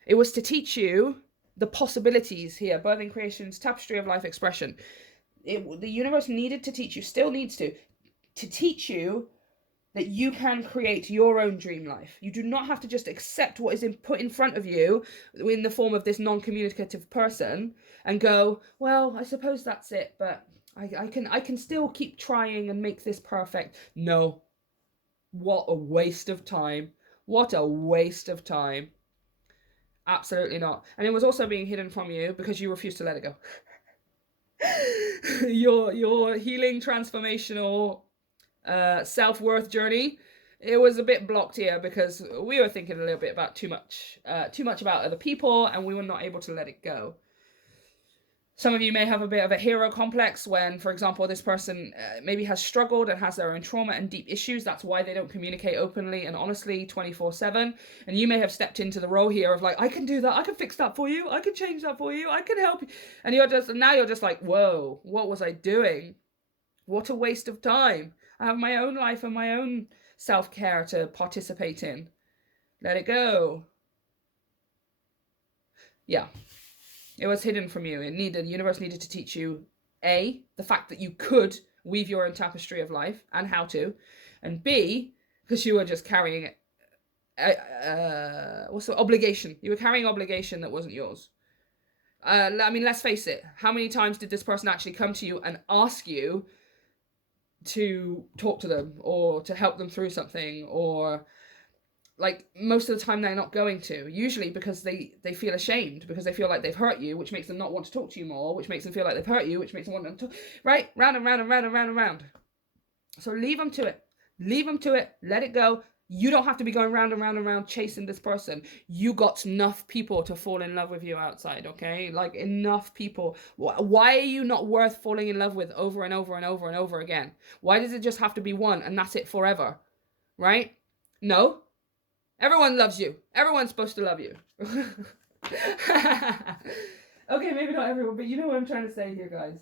It was to teach you the possibilities here. Birthing Creation's tapestry of life expression. The universe needed to teach you, still needs to teach you that you can create your own dream life. You do not have to just accept what is put in front of you in the form of this non-communicative person and go, well, I suppose that's it, but I can still keep trying and make this perfect. No. What a waste of time. What a waste of time. Absolutely not. And it was also being hidden from you because you refused to let it go. Your healing, transformational self-worth journey, it was a bit blocked here because we were thinking a little bit about too much about other people, and we were not able to let it go. Some of you may have a bit of a hero complex when, for example, this person maybe has struggled and has their own trauma and deep issues. That's why they don't communicate openly and honestly 24/7. And you may have stepped into the role here of like, I can do that. I can fix that for you. I can change that for you. I can help you. And now you're just like, whoa, what was I doing? What a waste of time. I have my own life and my own self-care to participate in. Let it go. Yeah. It was hidden from you. The universe needed to teach you, A, the fact that you could weave your own tapestry of life and how to, and B, because you were just carrying what's the obligation? You were carrying obligation that wasn't yours. I mean, let's face it. How many times did this person actually come to you and ask you to talk to them or to help them through something? Or like, most of the time they're not going to, usually because they feel ashamed, because they feel like they've hurt you, which makes them not want to talk to you more, which makes them feel like they've hurt you, which makes them want to talk, right? Round and round and round and round and round. So leave them to it. Leave them to it. Let it go. You don't have to be going round and round and round chasing this person. You got enough people to fall in love with you outside, okay? Like, enough people. Why are you not worth falling in love with over and over and over and over again? Why does it just have to be one and that's it forever? Right? No. Everyone loves you. Everyone's supposed to love you. Okay, maybe not everyone, but you know what I'm trying to say here, guys.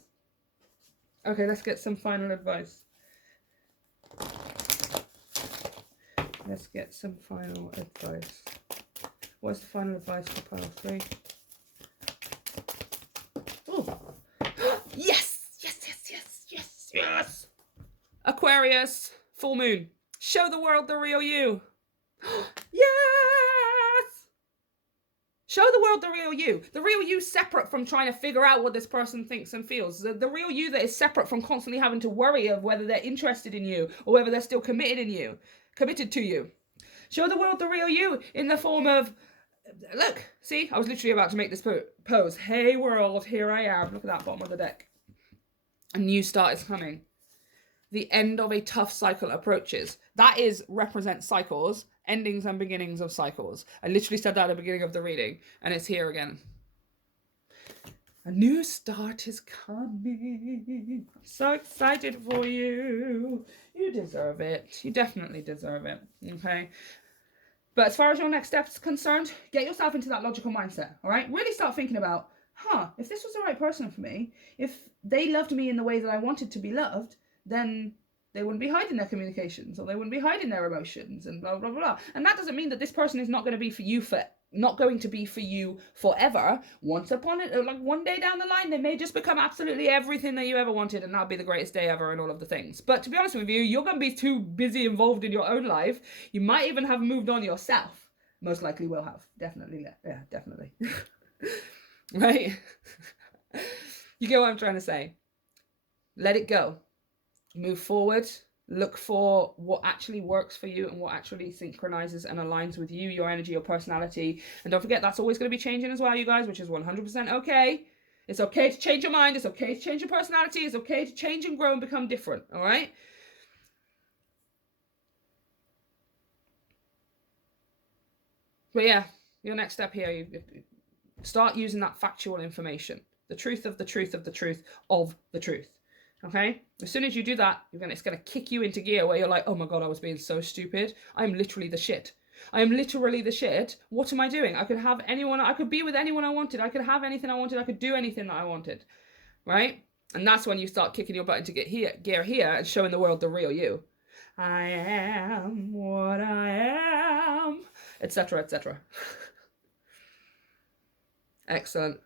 Okay, let's get some final advice. Let's get some final advice. What's the final advice for pile 3? Oh. Yes! Yes, yes, yes, yes, yes! Aquarius, full moon. Show the world the real you. Yes! Show the world the real you. The real you separate from trying to figure out what this person thinks and feels. The real you that is separate from constantly having to worry of whether they're interested in you or whether they're still committed to you. Show the world the real you in the form of, look, see, I was literally about to make this pose. Hey world, here I am. Look at that bottom of the deck. A new start is coming. The end of a tough cycle approaches. That represents cycles, endings and beginnings of cycles. I literally said that at the beginning of the reading, and it's here again. A new start is coming. I'm so excited for you. You deserve it. You definitely deserve it. Okay? But as far as your next step is concerned, get yourself into that logical mindset, all right? Really start thinking about, if this was the right person for me, if they loved me in the way that I wanted to be loved, then they wouldn't be hiding their communications, or they wouldn't be hiding their emotions, and blah, blah, blah. And that doesn't mean that this person is not going to be for you forever. One day down the line, they may just become absolutely everything that you ever wanted, and that'll be the greatest day ever and all of the things. But to be honest with you, you're going to be too busy involved in your own life. You might even have moved on yourself. Most likely will have. Definitely. Yeah, definitely. Right? You get what I'm trying to say. Let it go. Move forward, Look for what actually works for you and what actually synchronizes and aligns with you, your energy, your personality. And don't forget, that's always going to be changing as well, you guys, which is 100% okay. It's okay to change your mind. It's okay to change your personality. It's okay to change and grow and become different, all right? But yeah, your next step here, you start using that factual information. The truth of the truth of the truth of the truth. Okay? As soon as you do that, it's going to kick you into gear where you're like, oh my God, I was being so stupid. I'm literally the shit. I am literally the shit. What am I doing? I could have anyone, I could be with anyone I wanted. I could have anything I wanted. I could do anything that I wanted. Right? And that's when you start kicking your butt into gear here and showing the world the real you. I am what I am, etc., etc. Excellent.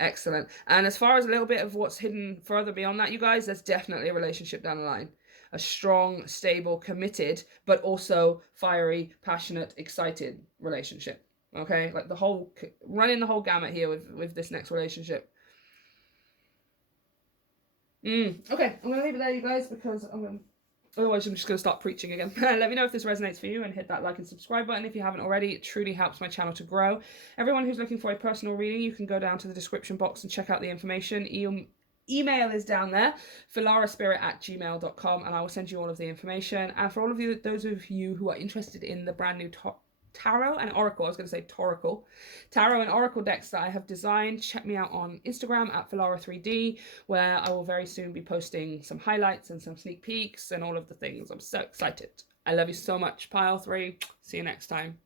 Excellent. And as far as a little bit of what's hidden further beyond that, you guys, there's definitely a relationship down the line. A strong, stable, committed, but also fiery, passionate, excited relationship. Okay? Like running the whole gamut here with this next relationship. Okay, I'm going to leave it there, you guys, because otherwise I'm just going to start preaching again. Let me know if this resonates for you and hit that like and subscribe button if you haven't already. It truly helps my channel to grow. Everyone who's looking for a personal reading, you can go down to the description box and check out the information. Email is down there, filaraspirit@gmail.com, and I will send you all of the information. And for all of you, those of you who are interested in the brand new tarot and oracle, I was going to say toracle, tarot and oracle decks that I have designed, check me out on Instagram at Filara3D, where I will very soon be posting some highlights and some sneak peeks and all of the things. I'm so excited. I love you so much. Pile 3. See you next time.